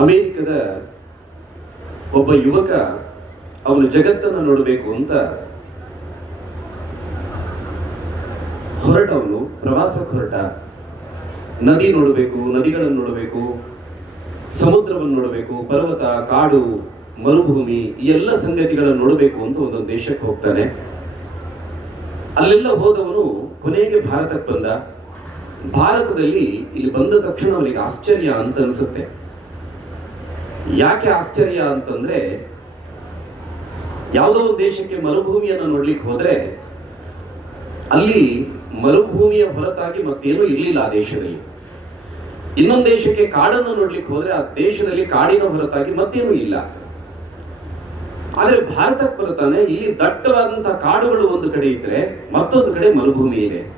ಅಮೇರಿಕದ ಒಬ್ಬ ಯುವಕ ಅವನು ಜಗತ್ತನ್ನು ನೋಡಬೇಕು ಅಂತ ಹೊರಟವನು, ಪ್ರವಾಸಕ್ಕೆ ಹೊರಟ. ನದಿ ನೋಡಬೇಕು, ನದಿಗಳನ್ನು ನೋಡಬೇಕು, ಸಮುದ್ರವನ್ನು ನೋಡಬೇಕು, ಪರ್ವತ, ಕಾಡು, ಮರುಭೂಮಿ ಎಲ್ಲ ಸಂಗತಿಗಳನ್ನು ನೋಡಬೇಕು ಅಂತ ಒಂದೊಂದು ದೇಶಕ್ಕೆ ಹೋಗ್ತಾನೆ. ಅಲ್ಲೆಲ್ಲ ಹೋದವನು ಕೊನೆಗೆ ಭಾರತಕ್ಕೆ ಬಂದ. ಭಾರತದಲ್ಲಿ ಇಲ್ಲಿ ಬಂದ ತಕ್ಷಣ ಅವರಿಗೆ ಆಶ್ಚರ್ಯ ಅಂತ ಅನ್ಸುತ್ತೆ. ಯಾಕೆ ಆಶ್ಚರ್ಯ ಅಂತಂದ್ರೆ, ಯಾವುದೋ ಒಂದು ದೇಶಕ್ಕೆ ಮರುಭೂಮಿಯನ್ನು ನೋಡ್ಲಿಕ್ಕೆ ಹೋದ್ರೆ, ಅಲ್ಲಿ ಮರುಭೂಮಿಯ ಹೊರತಾಗಿ ಮತ್ತೇನೂ ಇರಲಿಲ್ಲ ಆ ದೇಶದಲ್ಲಿ. ಇನ್ನೊಂದು ದೇಶಕ್ಕೆ ಕಾಡನ್ನು ನೋಡ್ಲಿಕ್ಕೆ ಹೋದ್ರೆ ಆ ದೇಶದಲ್ಲಿ ಕಾಡಿನ ಹೊರತಾಗಿ ಮತ್ತೇನೂ ಇಲ್ಲ. ಆದರೆ ಭಾರತಕ್ಕೆ ಬರ್ತಾನೆ ಇಲ್ಲಿ ದಟ್ಟವಾದಂತಹ ಕಾಡುಗಳು ಒಂದು ಕಡೆ ಇದ್ರೆ ಮತ್ತೊಂದು ಕಡೆ ಮರುಭೂಮಿ ಇದೆ.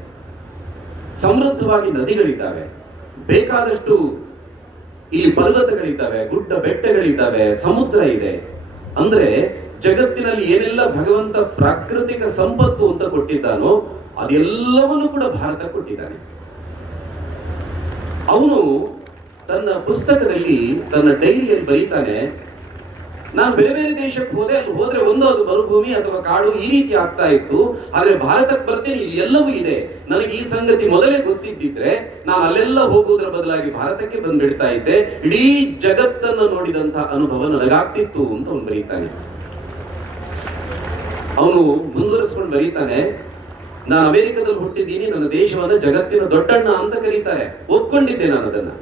ಸಮೃದ್ಧವಾಗಿ ನದಿಗಳಿದ್ದಾವೆ. ಬೇಕಾದಷ್ಟು ಇಲ್ಲಿ ಪರ್ವತಗಳಿದ್ದಾವೆ, ಗುಡ್ಡ ಬೆಟ್ಟಗಳಿದ್ದಾವೆ, ಸಮುದ್ರ ಇದೆ. ಅಂದ್ರೆ ಜಗತ್ತಿನಲ್ಲಿ ಏನೆಲ್ಲ ಭಗವಂತ ಪ್ರಾಕೃತಿಕ ಸಂಪತ್ತು ಅಂತ ಕೊಟ್ಟಿದ್ದಾನೋ ಅದೆಲ್ಲವನ್ನೂ ಕೂಡ ಭಾರತ ಕೊಟ್ಟಿದ್ದಾನೆ. ಅವನು ತನ್ನ ಪುಸ್ತಕದಲ್ಲಿ ತನ್ನ ಡೈರಿಯಲ್ಲಿ ಬರೀತಾನೆ ನಾನು ಬೇರೆ ಬೇರೆ ದೇಶಕ್ಕೆ ಹೋದೆ, ಅಲ್ಲಿ ಹೋದ್ರೆ ಒಂದು ಅದು ಮರುಭೂಮಿ ಅಥವಾ ಕಾಡು ಈ ರೀತಿ ಆಗ್ತಾ ಇತ್ತು. ಆದ್ರೆ ಭಾರತಕ್ಕೆ ಬರ್ತೇನೆ, ಇಲ್ಲಿ ಎಲ್ಲವೂ ಇದೆ. ನನಗೆ ಈ ಸಂಗತಿ ಮೊದಲೇ ಗೊತ್ತಿದ್ದಿದ್ರೆ ನಾನು ಅಲ್ಲೆಲ್ಲ ಹೋಗುವುದರ ಬದಲಾಗಿ ಭಾರತಕ್ಕೆ ಬಂದ್ಬಿಡ್ತಾ ಇದ್ದೆ. ಇಡೀ ಜಗತ್ತನ್ನು ನೋಡಿದಂತಹ ಅನುಭವ ನನಗಾಗ್ತಿತ್ತು ಅಂತ ಅವನು ಬರೀತಾನೆ. ಅವನು ಮುಂದುವರಿಸ್ಕೊಂಡು ಬರೀತಾನೆ, ನಾನು ಅಮೆರಿಕದಲ್ಲಿ ಹುಟ್ಟಿದ್ದೀನಿ, ನನ್ನ ದೇಶವನ್ನ ಜಗತ್ತಿನ ದೊಡ್ಡಣ್ಣ ಅಂತ ಕರೀತಾರೆ. ಒಪ್ಕೊಂಡಿದ್ದೆ ನಾನು ಅದನ್ನ.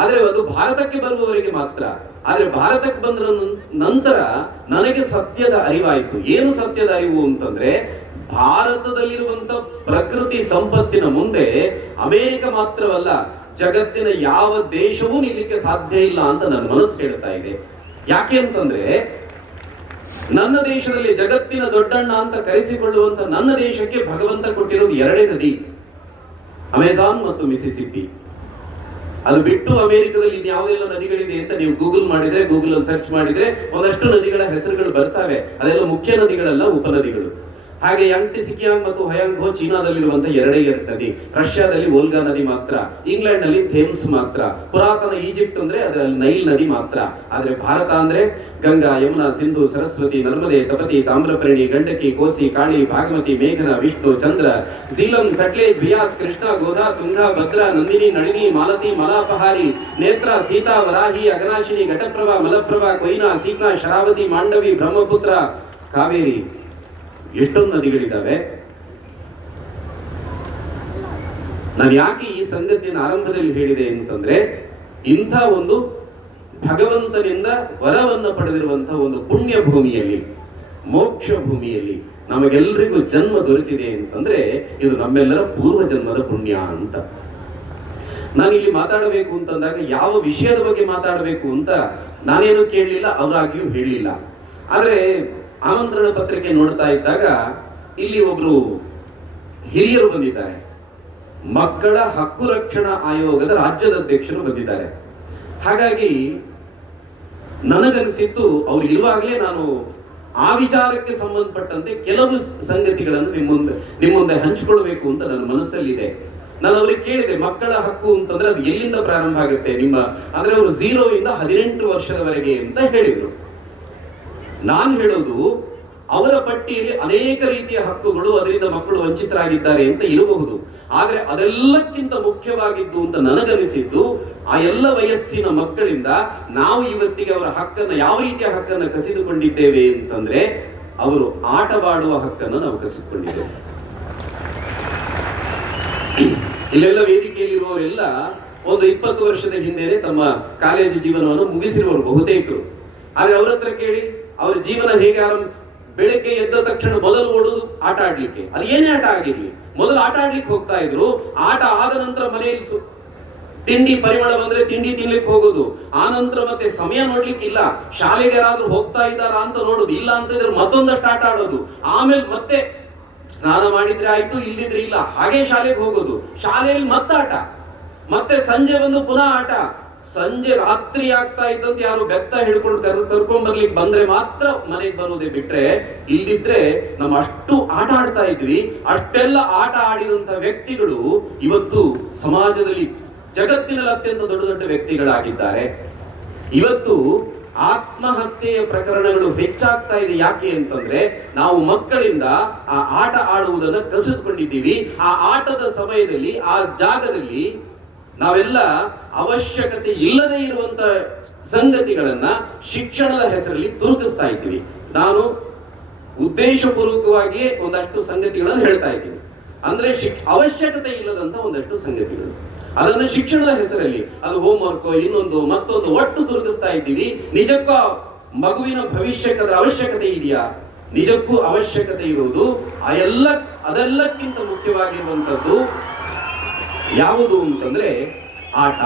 ಆದ್ರೆ ಅದು ಭಾರತಕ್ಕೆ ಬರುವವರಿಗೆ ಮಾತ್ರ. ಆದ್ರೆ ಭಾರತಕ್ಕೆ ಬಂದ ನಂತರ ನನಗೆ ಸತ್ಯದ ಅರಿವಾಯಿತು. ಏನು ಸತ್ಯದ ಅರಿವು ಅಂತಂದ್ರೆ ಭಾರತದಲ್ಲಿರುವಂತ ಪ್ರಕೃತಿ ಸಂಪತ್ತಿನ ಮುಂದೆ ಅಮೇರಿಕ ಮಾತ್ರವಲ್ಲ, ಜಗತ್ತಿನ ಯಾವ ದೇಶವೂ ನಿಲ್ಲಿಕ್ಕೆ ಸಾಧ್ಯ ಇಲ್ಲ ಅಂತ ನನ್ನ ಮನಸ್ಸು ಹೇಳ್ತಾ ಇದೆ. ಯಾಕೆ ಅಂತಂದ್ರೆ ನನ್ನ ದೇಶದಲ್ಲಿ ಜಗತ್ತಿನ ದೊಡ್ಡಣ್ಣ ಅಂತ ಕರೆಸಿಕೊಳ್ಳುವಂತ ನನ್ನ ದೇಶಕ್ಕೆ ಭಗವಂತ ಕೊಟ್ಟಿರೋದು ಎರಡೇ ನದಿ, ಅಮೆಜಾನ್ ಮತ್ತು ಮಿಸಿಸಿಪ್ಪಿ ಅದು ಬಿಟ್ಟು ಅಮೆರಿಕದಲ್ಲಿ ಇನ್ಯಾವುದೆಲ್ಲ ನದಿಗಳಿದೆ ಅಂತ ನೀವು ಗೂಗಲ್ ಮಾಡಿದ್ರೆ ಗೂಗಲ್ ಅಲ್ಲಿ ಸರ್ಚ್ ಮಾಡಿದ್ರೆ ಒಂದಷ್ಟು ನದಿಗಳ ಹೆಸರುಗಳು ಬರ್ತವೆ. ಅದೆಲ್ಲ ಮುಖ್ಯ ನದಿಗಳಲ್ಲ ಉಪನದಿಗಳು. ಹಾಗೆ ಯಾಂಗ್ಟಿಸಿಕಿಯಾಂಗ್ ಮತ್ತು ಹೊಯಾಂಗ್ ಚೀನಾದಲ್ಲಿರುವಂತಹ ಎರಡೇ ಎರಡು ನದಿ, ರಷ್ಯಾದಲ್ಲಿ ಓಲ್ಗಾ ನದಿ ಮಾತ್ರ ಇಂಗ್ಲೆಂಡ್ನಲ್ಲಿ ಥೇಮ್ಸ್ ಮಾತ್ರ, ಪುರಾತನ ಈಜಿಪ್ಟ್ ಅಂದ್ರೆ ಅದರಲ್ಲಿ ನೈಲ್ ನದಿ ಮಾತ್ರ. ಆದ್ರೆ ಭಾರತ ಅಂದ್ರೆ ಗಂಗಾ, ಯಮುನಾ, ಸಿಂಧು, ಸರಸ್ವತಿ, ನರ್ಮದೆ, ತಪತಿ, ತಾಮ್ರಪರ್ಣಿ, ಗಂಡಕಿ, ಕೋಸಿ, ಕಾಳಿ, ಭಾಗಮತಿ, ಮೇಘನ, ವಿಷ್ಣು, ಚಂದ್ರ, ಝೀಲಂ, ಸಟ್ಲೇಜ್, ಬಿಯಾಸ್, ಕೃಷ್ಣ ಗೋದಾ ತುಂಗಾ, ಭದ್ರಾ, ನಂದಿನಿ, ನಳಿನಿ, ಮಾಲತಿ, ಮಲಾಪಹಾರಿ, ನೇತ್ರ, ಸೀತಾ, ವರಾಹಿ, ಅಗನಾಶಿನಿ, ಘಟಪ್ರಭಾ, ಮಲಪ್ರಭಾ, ಕೊಯ್ನಾ ಸೀಕ್ನಾ ಶರಾವತಿ, ಮಾಂಡವಿ, ಬ್ರಹ್ಮಪುತ್ರ, ಕಾವೇರಿ. ಎಷ್ಟೊಂದು ನದಿಗಳಿದ್ದಾವೆ? ನಾನು ಯಾಕೆ ಈ ಸಂಗತಿಯನ್ನು ಆರಂಭದಲ್ಲಿ ಹೇಳಿದೆ ಅಂತಂದ್ರೆ, ಇಂಥ ಒಂದು ಭಗವಂತನಿಂದ ವರವನ್ನು ಪಡೆದಿರುವಂತಹ ಒಂದು ಪುಣ್ಯ ಭೂಮಿಯಲ್ಲಿ, ಮೋಕ್ಷ ಭೂಮಿಯಲ್ಲಿ ನಮಗೆಲ್ಲರಿಗೂ ಜನ್ಮ ದೊರೆತಿದೆ ಅಂತಂದ್ರೆ, ಇದು ನಮ್ಮೆಲ್ಲರ ಪೂರ್ವ ಜನ್ಮದ ಪುಣ್ಯ ಅಂತ. ನಾನು ಇಲ್ಲಿ ಮಾತಾಡಬೇಕು ಅಂತಂದಾಗ ಯಾವ ವಿಷಯದ ಬಗ್ಗೆ ಮಾತಾಡಬೇಕು ಅಂತ ನಾನೇನು ಕೇಳಲಿಲ್ಲ, ಅವರಾಗಿಯೂ ಹೇಳಲಿಲ್ಲ ಆದ್ರೆ ಆಮಂತ್ರಣ ಪತ್ರಿಕೆ ನೋಡ್ತಾ ಇದ್ದಾಗ ಇಲ್ಲಿ ಒಬ್ರು ಹಿರಿಯರು ಬಂದಿದ್ದಾರೆ. ಮಕ್ಕಳ ಹಕ್ಕು ರಕ್ಷಣಾ ಆಯೋಗದ ರಾಜ್ಯದ ಅಧ್ಯಕ್ಷರು ಬಂದಿದ್ದಾರೆ. ಹಾಗಾಗಿ ನನಗನ್ಸಿತ್ತು ಅವ್ರು ಇರುವಾಗಲೇ ನಾನು ಆ ವಿಚಾರಕ್ಕೆ ಸಂಬಂಧಪಟ್ಟಂತೆ ಕೆಲವು ಸಂಗತಿಗಳನ್ನು ನಿಮ್ಮ ಮುಂದೆ ನಿಮ್ಮ ಮುಂದೆ ಹಂಚಿಕೊಳ್ಬೇಕು ಅಂತ ನನ್ನ ಮನಸ್ಸಲ್ಲಿದೆ. ನಾನು ಅವ್ರಿಗೆ ಕೇಳಿದೆ, ಮಕ್ಕಳ ಹಕ್ಕು ಅಂತಂದ್ರೆ ಅದು ಎಲ್ಲಿಂದ ಪ್ರಾರಂಭ ಆಗುತ್ತೆ? ನಿಮ್ಮ, ಅಂದ್ರೆ ಅವರು ಝೀರೋ ಇಂದ ಹದಿನೆಂಟು ವರ್ಷದವರೆಗೆ ಅಂತ ಹೇಳಿದ್ರು. ನಾನು ಹೇಳೋದು, ಅವರ ಪಟ್ಟಿಯಲ್ಲಿ ಅನೇಕ ರೀತಿಯ ಹಕ್ಕುಗಳು ಅದರಿಂದ ಮಕ್ಕಳು ವಂಚಿತರಾಗಿದ್ದಾರೆ ಅಂತ ಇರಬಹುದು. ಆದರೆ ಅದೆಲ್ಲಕ್ಕಿಂತ ಮುಖ್ಯವಾಗಿದ್ದು ಅಂತ ನನಗನಿಸಿದ್ದು, ಆ ಎಲ್ಲ ವಯಸ್ಸಿನ ಮಕ್ಕಳಿಂದ ನಾವು ಇವತ್ತಿಗೆ ಅವರ ಹಕ್ಕನ್ನ ಯಾವ ರೀತಿಯ ಹಕ್ಕನ್ನ ಕಸಿದುಕೊಂಡಿದ್ದೇವೆ ಅಂತಂದ್ರೆ, ಅವರು ಆಟವಾಡುವ ಹಕ್ಕನ್ನು ನಾವು ಕಸಿದುಕೊಂಡಿದ್ದೇವೆ. ಇಲ್ಲೆಲ್ಲ ವೇದಿಕೆಯಲ್ಲಿರುವವರೆಲ್ಲ ಒಂದು ಇಪ್ಪತ್ತು ವರ್ಷದ ಹಿಂದೆನೆ ತಮ್ಮ ಕಾಲೇಜು ಜೀವನವನ್ನು ಮುಗಿಸಿರುವವರು ಬಹುತೇಕರು. ಆದರೆ ಅವ್ರ ಕೇಳಿ ಅವರ ಜೀವನ ಹೇಗೆ ಆರಂಭ? ಬೆಳಗ್ಗೆ ಎದ್ದ ತಕ್ಷಣ ಮೊದಲು ಓಡುದು, ಆಟ ಆಡ್ಲಿಕ್ಕೆ. ಅದು ಏನೇ ಆಟ ಆಗಿರ್ಲಿ. ಮೊದಲು ಆಟ ಆಡ್ಲಿಕ್ಕೆ ಹೋಗ್ತಾ ಇದ್ರು. ಆಟ ಆದ ನಂತರ ಮನೆಯಲ್ಲಿ ತಿಂಡಿ ಪರಿಮಳ ಬಂದ್ರೆ ತಿಂಡಿ ತಿನ್ಲಿಕ್ಕೆ ಹೋಗೋದು. ಆ ನಂತರ ಮತ್ತೆ ಸಮಯ ನೋಡ್ಲಿಕ್ಕೆ ಇಲ್ಲ. ಶಾಲೆಗೆ ಯಾರಾದ್ರೂ ಹೋಗ್ತಾ ಇದ್ದಾರಾ ಅಂತ ನೋಡುದು. ಇಲ್ಲ ಅಂತಂದ್ರೆ ಮತ್ತೊಂದಷ್ಟು ಆಟ ಆಡೋದು. ಆಮೇಲೆ ಮತ್ತೆ ಸ್ನಾನ ಮಾಡಿದ್ರೆ ಆಯ್ತು, ಇಲ್ಲಿದ್ರೆ ಇಲ್ಲ. ಹಾಗೆ ಶಾಲೆಗೆ ಹೋಗೋದು. ಶಾಲೆಯಲ್ಲಿ ಮತ್ತೆ ಆಟ ಮತ್ತೆ ಸಂಜೆ ಬಂದು ಪುನಃ ಆಟ. ಸಂಜೆ ರಾತ್ರಿ ಆಗ್ತಾ ಇದ್ದಂತ ಯಾರು ಬೆತ್ತ ಹಿಡ್ಕೊಂಡು ಕರ್, ಕರ್ಕೊಂಡ್ ಬರ್ಲಿಕ್ಕೆ ಬಂದ್ರೆ ಮಾತ್ರ ಮನೆಗೆ ಬರೋದೇ ಬಿಟ್ರೆ ಇಲ್ದಿದ್ರೆ ನಮ್ಮ ಅಷ್ಟು ಆಟ ಆಡ್ತಾ ಇದ್ವಿ. ಅಷ್ಟೆಲ್ಲ ಆಟ ಆಡಿದಂತ ವ್ಯಕ್ತಿಗಳು ಇವತ್ತು ಸಮಾಜದಲ್ಲಿ ಜಗತ್ತಿನಲ್ಲಿ ಅತ್ಯಂತ ದೊಡ್ಡ ದೊಡ್ಡ ವ್ಯಕ್ತಿಗಳಾಗಿದ್ದಾರೆ. ಇವತ್ತು ಆತ್ಮಹತ್ಯೆಯ ಪ್ರಕರಣಗಳು ಹೆಚ್ಚಾಗ್ತಾ ಇದೆ ಯಾಕೆ ಅಂತಂದ್ರೆ ನಾವು ಮಕ್ಕಳಿಂದ ಆ ಆಟ ಆಡುವುದನ್ನು ಕಸಿದುಕೊಂಡಿದ್ದೀವಿ. ಆ ಆಟದ ಸಮಯದಲ್ಲಿ, ಆ ಜಾಗದಲ್ಲಿ ನಾವೆಲ್ಲ ಅವಶ್ಯಕತೆ ಇಲ್ಲದೆ ಇರುವಂತ ಸಂಗತಿಗಳನ್ನ ಶಿಕ್ಷಣದ ಹೆಸರಲ್ಲಿ ತುರುಕಿಸ್ತಾ ಇದ್ದೀವಿ. ನಾನು ಉದ್ದೇಶಪೂರ್ವಕವಾಗಿಯೇ ಒಂದಷ್ಟು ಸಂಗತಿಗಳನ್ನು ಹೇಳ್ತಾ ಇದ್ದೀನಿ. ಅಂದ್ರೆ ಶಿಕ್, ಅವಶ್ಯಕತೆ ಇಲ್ಲದಂತ ಒಂದಷ್ಟು ಸಂಗತಿಗಳು. ಅದನ್ನ ಶಿಕ್ಷಣದ ಹೆಸರಲ್ಲಿ ಅದು ಹೋಮ್ ವರ್ಕ್ ಇನ್ನೊಂದು, ಮತ್ತೊಂದು ಒಟ್ಟು ತುರುಕಿಸ್ತಾ ಇದ್ದೀವಿ. ನಿಜಕ್ಕೂ ಮಗುವಿನ ಭವಿಷ್ಯಕ್ಕೆ ಅವಶ್ಯಕತೆ ಇದೆಯಾ? ನಿಜಕ್ಕೂ ಅವಶ್ಯಕತೆ ಇರುವುದು ಆ ಎಲ್ಲ ಅದೆಲ್ಲಕ್ಕಿಂತ ಮುಖ್ಯವಾಗಿರುವಂಥದ್ದು ಯಾವುದು ಅಂತಂದ್ರೆ ಆಟ.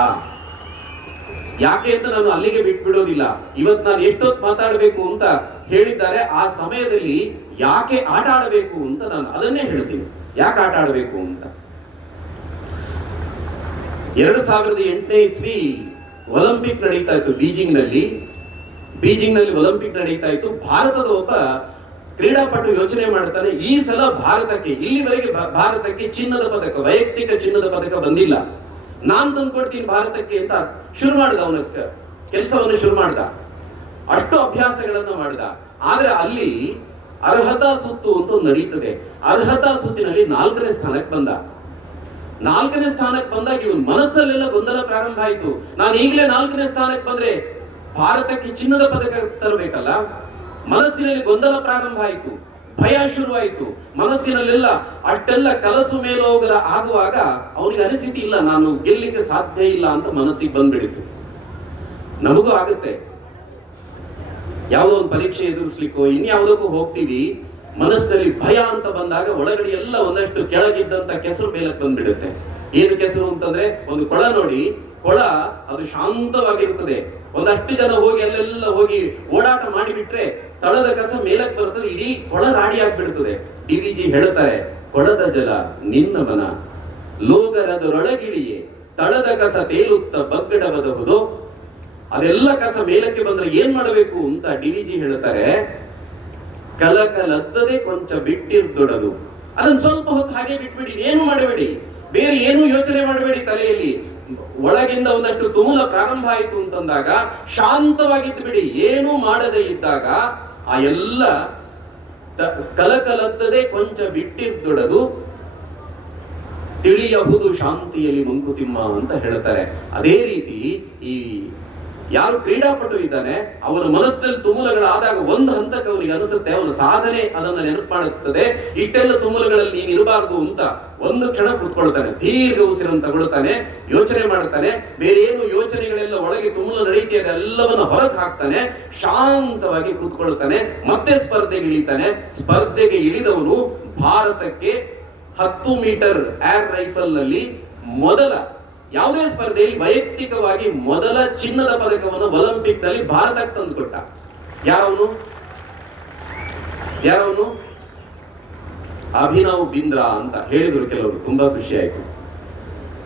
ಯಾಕೆ ಅಂತ ನಾನು ಅಲ್ಲಿಗೆ ಬಿಟ್ಬಿಡೋದಿಲ್ಲ. ಇವತ್ತು ನಾನು ಎಷ್ಟೊತ್ತು ಮಾತಾಡಬೇಕು ಅಂತ ಹೇಳಿದ್ದಾರೆ. ಆ ಸಮಯದಲ್ಲಿ ಯಾಕೆ ಆಟ ಆಡಬೇಕು ಅಂತ ನಾನು ಅದನ್ನೇ ಹೇಳ್ತೀನಿ. ಯಾಕೆ ಆಟ ಆಡಬೇಕು ಅಂತ. ಎರಡು ಸಾವಿರದ ಎಂಟನೇ ಇಸ್ವಿ ಒಲಿಂಪಿಕ್ ನಡೀತಾ ಇತ್ತು ಬೀಜಿಂಗ್ನಲ್ಲಿ ಬೀಜಿಂಗ್ ಒಲಿಂಪಿಕ್ ನಡೀತಾ ಇತ್ತು. ಭಾರತದ ಒಬ್ಬ ಕ್ರೀಡಾಪಟು ಯೋಚನೆ ಮಾಡ್ತಾನೆ, ಈ ಸಲ ಭಾರತಕ್ಕೆ, ಇಲ್ಲಿವರೆಗೆ ಭಾರತಕ್ಕೆ ಚಿನ್ನದ ಪದಕ, ವೈಯಕ್ತಿಕ ಚಿನ್ನದ ಪದಕ ಬಂದಿಲ್ಲ. ನಾನ್ ತಂದ್ಕೊಡ್ತೀನಿ ಭಾರತಕ್ಕೆ ಅಂತ ಶುರು ಮಾಡ್ದ ಅವನ ಕೆಲಸವನ್ನು ಶುರು ಮಾಡ್ದ. ಅಷ್ಟು ಅಭ್ಯಾಸಗಳನ್ನ ಮಾಡ್ದ. ಆದ್ರೆ ಅಲ್ಲಿ ಅರ್ಹತಾ ಸುತ್ತು ಅಂತ ನಡೀತದೆ. ಅರ್ಹತಾ ಸುತ್ತಿನಲ್ಲಿ ನಾಲ್ಕನೇ ಸ್ಥಾನಕ್ಕೆ ಬಂದ. ನಾಲ್ಕನೇ ಸ್ಥಾನಕ್ಕೆ ಬಂದಾಗ ಇವನ್ ಮನಸ್ಸಲ್ಲೆಲ್ಲ ಗೊಂದಲ ಪ್ರಾರಂಭ ಆಯ್ತು. ನಾನು ಈಗಲೇ ನಾಲ್ಕನೇ ಸ್ಥಾನಕ್ಕೆ ಬಂದ್ರೆ ಭಾರತಕ್ಕೆ ಚಿನ್ನದ ಪದಕ ತರಬೇಕಲ್ಲ? ಮನಸ್ಸಿನಲ್ಲಿ ಗೊಂದಲ ಪ್ರಾರಂಭ ಆಯ್ತು. ಭಯ ಶುರುವಾಯಿತು. ಮನಸ್ಸಿನಲ್ಲೆಲ್ಲ ಅಷ್ಟೆಲ್ಲ ಕಲಸು ಮೇಲೋಗರ ಆಗುವಾಗ ಅವನಿಗೆ ಅನಿಸಿತಿ ಇಲ್ಲ, ನಾನು ಗೆಲ್ಲಿಕ್ಕೆ ಸಾಧ್ಯ ಇಲ್ಲ ಅಂತ ಮನಸ್ಸಿಗೆ ಬಂದ್ಬಿಡಿತು. ನಮಗೂ ಆಗುತ್ತೆ. ಯಾವುದೋ ಒಂದು ಪರೀಕ್ಷೆ ಎದುರಿಸ್ಲಿಕ್ಕೋ, ಇನ್ಯಾವುದಕ್ಕೂ ಹೋಗ್ತೀವಿ, ಮನಸ್ಸಿನಲ್ಲಿ ಭಯ ಅಂತ ಬಂದಾಗ ಒಳಗಡೆ ಎಲ್ಲ ಒಂದಷ್ಟು ಕೆಳಗಿದ್ದಂತ ಕೆಸರು ಮೇಲಕ್ಕೆ ಬಂದ್ಬಿಡುತ್ತೆ. ಏನು ಕೆಸರು ಅಂತಂದ್ರೆ, ಒಂದು ಕೊಳ ನೋಡಿ, ಕೊಳ ಅದು ಶಾಂತವಾಗಿರುತ್ತದೆ. ಒಂದಷ್ಟು ಜನ ಹೋಗಿ ಅಲ್ಲೆಲ್ಲ ಹೋಗಿ ಓಡಾಟ ಮಾಡಿಬಿಟ್ರೆ ತಳದ ಕಸ ಮೇಲಕ್ಕೆ ಬರ್ತದೆ ಇಡೀ ಕೊಳ ರಾಡಿ ಆಗ್ಬಿಡ್ತದೆ. ಡಿ ವಿ ಜಿ ಹೇಳ್ತಾರೆ ಕೊಳದ ಜಲ ನಿನ್ನ ಮನ, ಲೋಗರದರೊಳಗಿಳಿಯೇ, ತಳದ ಕಸ ತೇಲುತ್ತ ಬಗ್ಗಡವದಹುದು ಅದೆಲ್ಲ ಕಸ ಮೇಲಕ್ಕೆ ಬಂದ್ರೆ ಏನ್ ಮಾಡಬೇಕು? ಅಂತ ಡಿ ವಿ ಜಿ ಹೇಳ್ತಾರೆ ಕಲಕಲದ್ದದೆ ಕೊಂಚ ಬಿಟ್ಟಿರ್ದೊಡದು. ಅದನ್ನ ಸ್ವಲ್ಪ ಹೊತ್ತು ಹಾಗೆ ಬಿಟ್ಬಿಡಿ ಏನು ಮಾಡಬೇಡಿ. ಬೇರೆ ಏನು ಯೋಚನೆ ಮಾಡಬೇಡಿ ತಲೆಯಲ್ಲಿ. ಒಳಗಿಂದ ಒಂದಷ್ಟು ತುಮೂಲ ಪ್ರಾರಂಭ ಆಯಿತು ಅಂತಂದಾಗ ಶಾಂತವಾಗಿದ್ದು ಬಿಡಿ ಏನೂ ಮಾಡದೇ ಇದ್ದಾಗ ಆ ಎಲ್ಲ ಕಲಕಲದ್ದದೆ ಕೊಂಚ ಬಿಟ್ಟಿದ್ದೊಡದು ತಿಳಿಯಬಹುದು ಶಾಂತಿಯಲ್ಲಿ ಮಂಕುತಿಮ್ಮ ಅಂತ ಹೇಳ್ತಾರೆ. ಅದೇ ರೀತಿ ಈ ಯಾರು ಕ್ರೀಡಾಪಟು ಇದ್ದಾನೆ, ಅವನ ಮನಸ್ಸಿನಲ್ಲಿ ತುಮುಲಗಳಾದಾಗ ಒಂದು ಹಂತಕ್ಕೆ ಅವನಿಗೆ ಅನಿಸುತ್ತೆ, ಅವನ ಸಾಧನೆ ಅದನ್ನ ನೆನಪು ಮಾಡುತ್ತದೆ ಇಷ್ಟೆಲ್ಲ ತುಮುಲಗಳಲ್ಲಿ ನೀನು ಇರಬಾರದು ಅಂತ ಒಂದು ಕ್ಷಣ ಕುತ್ಕೊಳ್ತಾನೆ, ದೀರ್ಘ ಉಸಿರನ್ನು ತಗೊಳ್ತಾನೆ, ಯೋಚನೆ ಮಾಡ್ತಾನೆ, ಬೇರೆ ಏನು ಯೋಚನೆಗಳೆಲ್ಲ ಒಳಗೆ ತುಮುಲ ನಡೀತಿದೆ ಎಲ್ಲವನ್ನ ಹೊರಗೆ ಹಾಕ್ತಾನೆ, ಶಾಂತವಾಗಿ ಕೂತ್ಕೊಳ್ತಾನೆ, ಮತ್ತೆ ಸ್ಪರ್ಧೆಗೆ ಇಳಿತಾನೆ. ಸ್ಪರ್ಧೆಗೆ ಇಳಿದವನು ಭಾರತಕ್ಕೆ ಹತ್ತು ಮೀಟರ್ ಏರ್ ರೈಫಲ್ನಲ್ಲಿ ಮೊದಲ ಯಾವುದೇ ಸ್ಪರ್ಧೆಯಲ್ಲಿ ವೈಯಕ್ತಿಕವಾಗಿ ಮೊದಲ ಚಿನ್ನದ ಪದಕವನ್ನು ಒಲಿಂಪಿಕ್ನಲ್ಲಿ ಭಾರತಕ್ಕೆ ತಂದುಕೊಟ್ಟ. ಯಾರವನು? ಯಾರವನು? ಅಭಿನವ್ ಬಿಂದ್ರಾ ಅಂತ ಹೇಳಿದ್ರು ಕೆಲವರು. ತುಂಬಾ ಖುಷಿ ಆಯ್ತು.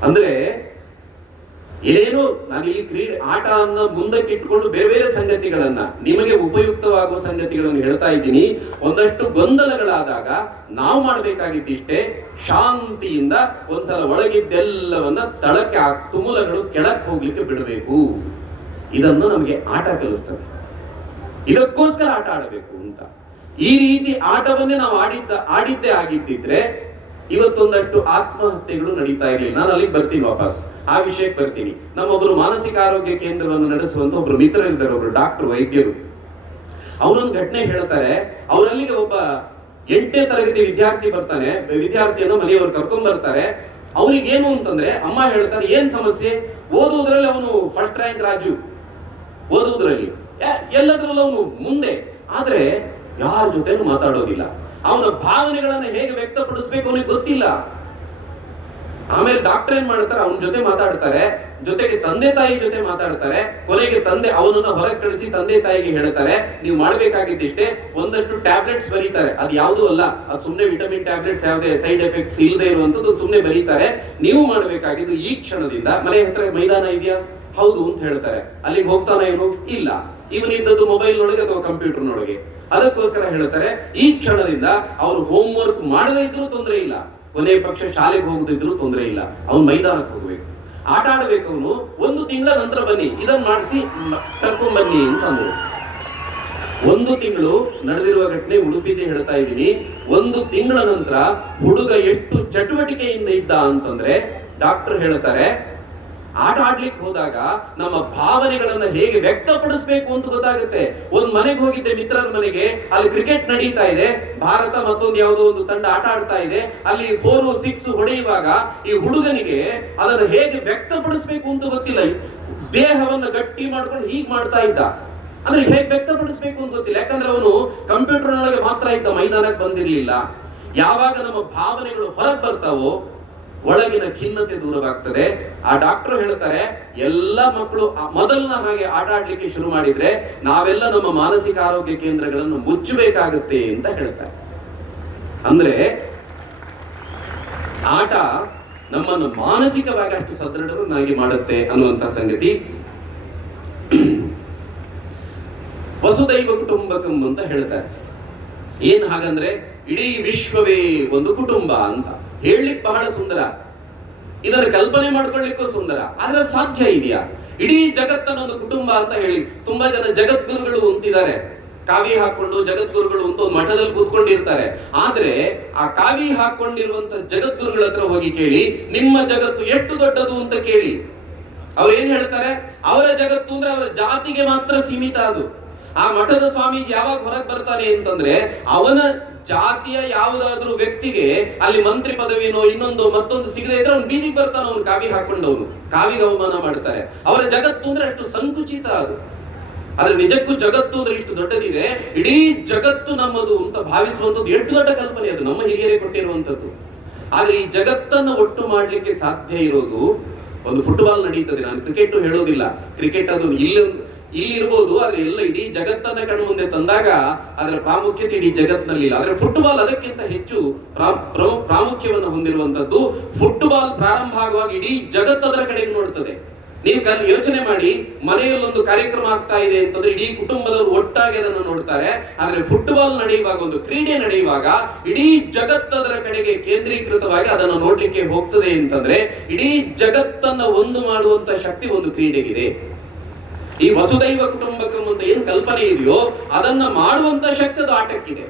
ಅಂದ್ರೆ ಏನೇನು ನಾನು ಇಲ್ಲಿ ಕ್ರೀಡೆ ಆಟ ಅನ್ನ ಮುಂದಕ್ಕೆ ಇಟ್ಕೊಂಡು ಬೇರೆ ಬೇರೆ ಸಂಗತಿಗಳನ್ನ, ನಿಮಗೆ ಉಪಯುಕ್ತವಾಗುವ ಸಂಗತಿಗಳನ್ನು ಹೇಳ್ತಾ ಇದ್ದೀನಿ. ಒಂದಷ್ಟು ಗೊಂದಲಗಳಾದಾಗ ನಾವು ಮಾಡಬೇಕಾಗಿದ್ದಿಷ್ಟೇ ಶಾಂತಿಯಿಂದ ಒಂದ್ಸಲ ಒಳಗಿದ್ದೆಲ್ಲವನ್ನ ತಳಕ್ಕೆ ತುಮುಲಗಳು ಕೆಳಕ್ಕೆ ಹೋಗ್ಲಿಕ್ಕೆ ಬಿಡಬೇಕು. ಇದನ್ನು ನಮಗೆ ಆಟ ಕಲಿಸ್ತದೆ. ಇದಕ್ಕೋಸ್ಕರ ಆಟ ಆಡಬೇಕು ಅಂತ. ಈ ರೀತಿ ಆಟವನ್ನೇ ನಾವು ಆಡಿದ್ದ, ಆಡಿದ್ದೇ ಆಗಿದ್ದಿದ್ರೆ ಇವತ್ತೊಂದಷ್ಟು ಆತ್ಮಹತ್ಯೆಗಳು ನಡೀತಾ ಇರಲಿಲ್ಲ. ನಾನು ಅಲ್ಲಿಗೆ ಬರ್ತೀನಿ ವಾಪಸ್. ಆ ವಿಷಯಕ್ಕೆ ಬರ್ತೀನಿ. ನಮ್ಮೊಬ್ರು ಮಾನಸಿಕ ಆರೋಗ್ಯ ಕೇಂದ್ರವನ್ನು ನಡೆಸುವಂತ ಒಬ್ರು ಮಿತ್ರರಿದ್ದಾರೆ ಒಬ್ರು ಡಾಕ್ಟರ್, ವೈದ್ಯರು. ಅವರೊಂದು ಘಟನೆ ಹೇಳ್ತಾರೆ, ಅವರಲ್ಲಿಗೆ ಒಬ್ಬ ಎಂಟನೇ ತರಗತಿ ವಿದ್ಯಾರ್ಥಿ ಬರ್ತಾನೆ, ವಿದ್ಯಾರ್ಥಿಯನ್ನು ಮನೆಯವರು ಕರ್ಕೊಂಡ್ ಬರ್ತಾರೆ. ಅವ್ರಿಗೆ ಏನು ಅಂತಂದ್ರೆ, ಅಮ್ಮ ಹೇಳ್ತಾರೆ, ಏನ್ ಸಮಸ್ಯೆ? ಓದುವುದರಲ್ಲಿ ಅವನು ಫಸ್ಟ್ ರ್ಯಾಂಕ್ ರಾಜು. ಓದುವುದರಲ್ಲಿ ಎಲ್ಲದರಲ್ಲೂ ಅವನು ಮುಂದೆ. ಆದ್ರೆ ಯಾರ ಜೊತೆನೂ ಮಾತಾಡೋದಿಲ್ಲ. ಅವನ ಭಾವನೆಗಳನ್ನು ಹೇಗೆ ವ್ಯಕ್ತಪಡಿಸ್ಬೇಕು ಅವನಿಗೆ ಗೊತ್ತಿಲ್ಲ. ಆಮೇಲೆ ಡಾಕ್ಟರ್ ಏನ್ ಮಾಡ್ತಾರೆ? ಅವನ ಜೊತೆ ಮಾತಾಡ್ತಾರೆ. ಜೊತೆಗೆ ತಂದೆ ತಾಯಿ ಜೊತೆ ಮಾತಾಡ್ತಾರೆ. ಕೊನೆಗೆ ತಂದೆ ಅವನನ್ನ ಹೊರಗೆ ಕಳಿಸಿ ತಂದೆ ತಾಯಿಗೆ ಹೇಳ್ತಾರೆ. ನೀವು ಮಾಡ್ಬೇಕಾಗಿದ್ದಿಷ್ಟೇ ಒಂದಷ್ಟು ಟ್ಯಾಬ್ಲೆಟ್ಸ್ ಬರೀತಾರೆ. ಅದು ಯಾವುದು ಅಲ್ಲ. ಅದು ಸುಮ್ಮನೆ ವಿಟಮಿನ್ ಟ್ಯಾಬ್ಲೆಟ್ಸ್ ಯಾವುದೇ ಸೈಡ್ ಎಫೆಕ್ಟ್ಸ್ ಇಲ್ಲದೆ ಇರುವಂತದ್ದು ಸುಮ್ಮನೆ ಬರೀತಾರೆ. ನೀವು ಮಾಡಬೇಕಾಗಿದ್ದು ಈ ಕ್ಷಣದಿಂದ ಮನೆ ಹತ್ರ ಮೈದಾನ ಇದೆಯಾ? ಹೌದು ಅಂತ ಹೇಳ್ತಾರೆ. ಅಲ್ಲಿಗೆ ಹೋಗ್ತಾನ ಏನು ಇಲ್ಲ. ಇವನಿದ್ದದ್ದು ಮೊಬೈಲ್ ನೊಳಗೆ ಅಥವಾ ಕಂಪ್ಯೂಟರ್ ನೊಳಗೆ? ಅದಕ್ಕೋಸ್ಕರ ಹೇಳ್ತಾರೆ, ಈ ಕ್ಷಣದಿಂದ ಅವರು ಹೋಮ್ ವರ್ಕ್ ಮಾಡದೇ ಇದ್ರೂ ತೊಂದರೆ ಇಲ್ಲ. ಕೊನೆ ಪಕ್ಷ ಶಾಲೆಗೆ ಹೋಗದಿದ್ರು ತೊಂದರೆ ಇಲ್ಲ. ಅವನು ಮೈದಾನಕ್ಕೆ ಹೋಗ್ಬೇಕು. ಆಟ ಅವನು. ಒಂದು ತಿಂಗಳ ನಂತರ ಬನ್ನಿ. ಇದನ್ನ ಮಾಡಿಸಿ ಕರ್ಕೊಂಡ್ ಬನ್ನಿ ಅಂತ ಅಂದ್ರು. ಒಂದು ತಿಂಗಳು ನಡೆದಿರುವ ಘಟನೆ ಉಡುಪಿದೆ ಹೇಳ್ತಾ ಇದ್ದೀನಿ. ಒಂದು ತಿಂಗಳ ನಂತರ ಹುಡುಗ ಎಷ್ಟು ಚಟುವಟಿಕೆಯಿಂದ ಇದ್ದ ಅಂತಂದ್ರೆ ಡಾಕ್ಟರ್ ಹೇಳ್ತಾರೆ ಆಟ ಆಡ್ಲಿಕ್ಕೆ ಹೋದಾಗ ನಮ್ಮ ಭಾವನೆಗಳನ್ನ ಹೇಗೆ ವ್ಯಕ್ತಪಡಿಸ್ಬೇಕು ಅಂತ ಗೊತ್ತಾಗುತ್ತೆ. ಒಂದ್ ಮನೆಗೆ ಹೋಗಿದ್ದೆ ಮಿತ್ರರ ಮನೆಗೆ, ಅಲ್ಲಿ ಕ್ರಿಕೆಟ್ ನಡೀತಾ ಇದೆ. ಭಾರತ ಮತ್ತೊಂದು ಯಾವುದೋ ಒಂದು ತಂಡ ಆಟ ಆಡ್ತಾ ಇದೆ. ಅಲ್ಲಿ ಫೋರ್ ಸಿಕ್ಸ್ ಹೊಡೆಯುವಾಗ ಈ ಹುಡುಗನಿಗೆ ಅದನ್ನು ಹೇಗೆ ವ್ಯಕ್ತಪಡಿಸ್ಬೇಕು ಅಂತ ಗೊತ್ತಿಲ್ಲ. ದೇಹವನ್ನು ಗಟ್ಟಿ ಮಾಡ್ಕೊಂಡು ಹೀಗೆ ಮಾಡ್ತಾ ಇದ್ದ. ಅಂದ್ರೆ ಹೇಗೆ ವ್ಯಕ್ತಪಡಿಸ್ಬೇಕು ಅಂತ ಗೊತ್ತಿಲ್ಲ. ಯಾಕಂದ್ರೆ ಅವನು ಕಂಪ್ಯೂಟರ್ನೊಳಗೆ ಮಾತ್ರ ಇದ್ದ ಮೈದಾನಕ್ಕೆ ಬಂದಿರಲಿಲ್ಲ. ಯಾವಾಗ ನಮ್ಮ ಭಾವನೆಗಳು ಹೊರಗೆ ಬರ್ತಾವೋ ಒಳಗಿನ ಖಿನ್ನತೆ ದೂರವಾಗ್ತದೆ. ಆ ಡಾಕ್ಟರ್ ಹೇಳ್ತಾರೆ, ಎಲ್ಲ ಮಕ್ಕಳು ಮೊದಲನ ಹಾಗೆ ಆಟ ಆಡ್ಲಿಕ್ಕೆ ಶುರು ಮಾಡಿದ್ರೆ ನಾವೆಲ್ಲ ನಮ್ಮ ಮಾನಸಿಕ ಆರೋಗ್ಯ ಕೇಂದ್ರಗಳನ್ನು ಮುಚ್ಚಬೇಕಾಗುತ್ತೆ ಅಂತ ಹೇಳ್ತಾರೆ. ಅಂದ್ರೆ ಆಟ ನಮ್ಮನ್ನು ಮಾನಸಿಕವಾಗಿ ಅಷ್ಟು ಸದೃಢರನ್ನಾಗಿ ಮಾಡುತ್ತೆ ಅನ್ನುವಂತ ಸಂಗತಿ. ವಸುದೈವ ಕುಟುಂಬಕಂ ಅಂತ ಹೇಳ್ತಾರೆ. ಏನ್ ಹಾಗಂದ್ರೆ, ಇಡೀ ವಿಶ್ವವೇ ಒಂದು ಕುಟುಂಬ ಅಂತ. ಹೇಳಲಿಕ್ಕೆ ಬಹಳ ಸುಂದರ. ಇದರ ಕಲ್ಪನೆ ಮಾಡ್ಕೊಳ್ಳಿಕ್ಕೂ ಸುಂದರ. ಆದ್ರೆ ಸಾಧ್ಯ ಇದೆಯಾ? ಇಡೀ ಜಗತ್ತನ್ನ ಒಂದು ಕುಟುಂಬ ಅಂತ ಹೇಳಿ ತುಂಬಾ ಜನ ಜಗದ್ಗುರುಗಳು ಅಂತಿದ್ದಾರೆ ಕಾವಿ ಹಾಕೊಂಡು ಜಗದ್ಗುರುಗಳು ಅಂತ ಒಂದು ಮಠದಲ್ಲಿ ಕೂತ್ಕೊಂಡಿರ್ತಾರೆ. ಆದ್ರೆ ಆ ಕಾವಿ ಹಾಕೊಂಡಿರುವಂತ ಜಗದ್ಗುರುಗಳ ಹತ್ರ ಹೋಗಿ ಕೇಳಿ, ನಿಮ್ಮ ಜಗತ್ತು ಎಷ್ಟು ದೊಡ್ಡದು ಅಂತ ಕೇಳಿ. ಅವ್ರು ಏನ್ ಹೇಳ್ತಾರೆ? ಅವರ ಜಗತ್ತು ಅಂದ್ರೆ ಅವರ ಜಾತಿಗೆ ಮಾತ್ರ ಸೀಮಿತ ಅದು. ಆ ಮಠದ ಸ್ವಾಮೀಜಿ ಯಾವಾಗ ಹೊರಗೆ ಬರ್ತಾರೆ ಅಂತಂದ್ರೆ ಅವನ ಜಾತಿಯ ಯಾವುದಾದ್ರೂ ವ್ಯಕ್ತಿಗೆ ಅಲ್ಲಿ ಮಂತ್ರಿ ಪದವಿನೋ ಇನ್ನೊಂದು ಮತ್ತೊಂದು ಸಿಗದೆ ಇದ್ರೆ ಅವ್ನು ಬೀದಿಗೆ ಬರ್ತಾನೆ, ಅವ್ನು ಕಾವಿ ಹಾಕೊಂಡವನು. ಕಾವಿಗೆ ಅವಮಾನ ಮಾಡ್ತಾರೆ. ಅವರ ಜಗತ್ತು ಅಂದ್ರೆ ಅಷ್ಟು ಸಂಕುಚಿತ ಅದು. ಆದ್ರೆ ನಿಜಕ್ಕೂ ಜಗತ್ತು ಅಂದ್ರೆ ಇಷ್ಟು ದೊಡ್ಡದಿದೆ. ಇಡೀ ಜಗತ್ತು ನಮ್ಮದು ಅಂತ ಭಾವಿಸುವಂತದ್ದು ಎಷ್ಟು ದೊಡ್ಡ ಕಲ್ಪನೆ ಅದು, ನಮ್ಮ ಹಿರಿಯರೇ ಕೊಟ್ಟಿರುವಂತದ್ದು ಆದ್ರೆ ಈ ಜಗತ್ತನ್ನ ಒಟ್ಟು ಮಾಡ್ಲಿಕ್ಕೆ ಸಾಧ್ಯ ಇರೋದು ಒಂದು ಫುಟ್ಬಾಲ್ ನಡೀತದೆ. ನಾನು ಕ್ರಿಕೆಟ್ ಹೇಳೋದಿಲ್ಲ. ಕ್ರಿಕೆಟ್ ಅದು ಇಲ್ಲಿ. ಇಲ್ಲಿ ಇರ್ಬೋದು, ಆದ್ರೆ ಎಲ್ಲ ಇಡೀ ಜಗತ್ತನ್ನ ಕಣ್ಮುಂದೆ ತಂದಾಗ ಅದರ ಪ್ರಾಮುಖ್ಯತೆ ಇಡೀ ಜಗತ್ತಿನಲ್ಲಿ ಇಲ್ಲ. ಆದ್ರೆ ಫುಟ್ಬಾಲ್ ಅದಕ್ಕಿಂತ ಹೆಚ್ಚು ಪ್ರಾ- ಪ್ರಮು- ಪ್ರಾಮುಖ್ಯವನ್ನು ಹೊಂದಿರುವಂತದ್ದು ಫುಟ್ಬಾಲ್ ಪ್ರಾರಂಭ ಆಗುವಾಗ ಇಡೀ ಜಗತ್ತದರ ಕಡೆಗೆ ನೋಡ್ತದೆ. ನೀವು ಕಲ್, ಯೋಚನೆ ಮಾಡಿ, ಮನೆಯಲ್ಲೊಂದು ಕಾರ್ಯಕ್ರಮ ಆಗ್ತಾ ಇದೆ ಅಂತಂದ್ರೆ ಇಡೀ ಕುಟುಂಬದವರು ಒಟ್ಟಾಗಿ ಅದನ್ನು ನೋಡ್ತಾರೆ. ಆದ್ರೆ ಫುಟ್ಬಾಲ್ ನಡೆಯುವಾಗ ಒಂದು ಕ್ರೀಡೆ ನಡೆಯುವಾಗ ಇಡೀ ಜಗತ್ತದರ ಕಡೆಗೆ ಕೇಂದ್ರೀಕೃತವಾಗಿ ಅದನ್ನು ನೋಡ್ಲಿಕ್ಕೆ ಹೋಗ್ತದೆ ಅಂತಂದ್ರೆ ಇಡೀ ಜಗತ್ತನ್ನ ಒಂದು ಮಾಡುವಂತ ಶಕ್ತಿ ಒಂದು ಕ್ರೀಡೆಗಿದೆ. ಈ ವಸುದೈವ ಕುಟುಂಬಕಂ ಅಂತ ಏನ್ ಕಲ್ಪನೆ ಇದೆಯೋ ಅದನ್ನ ಮಾಡುವಂತ ಶಕ್ತಿ ಅದು ಆಟಕ್ಕಿದೆ.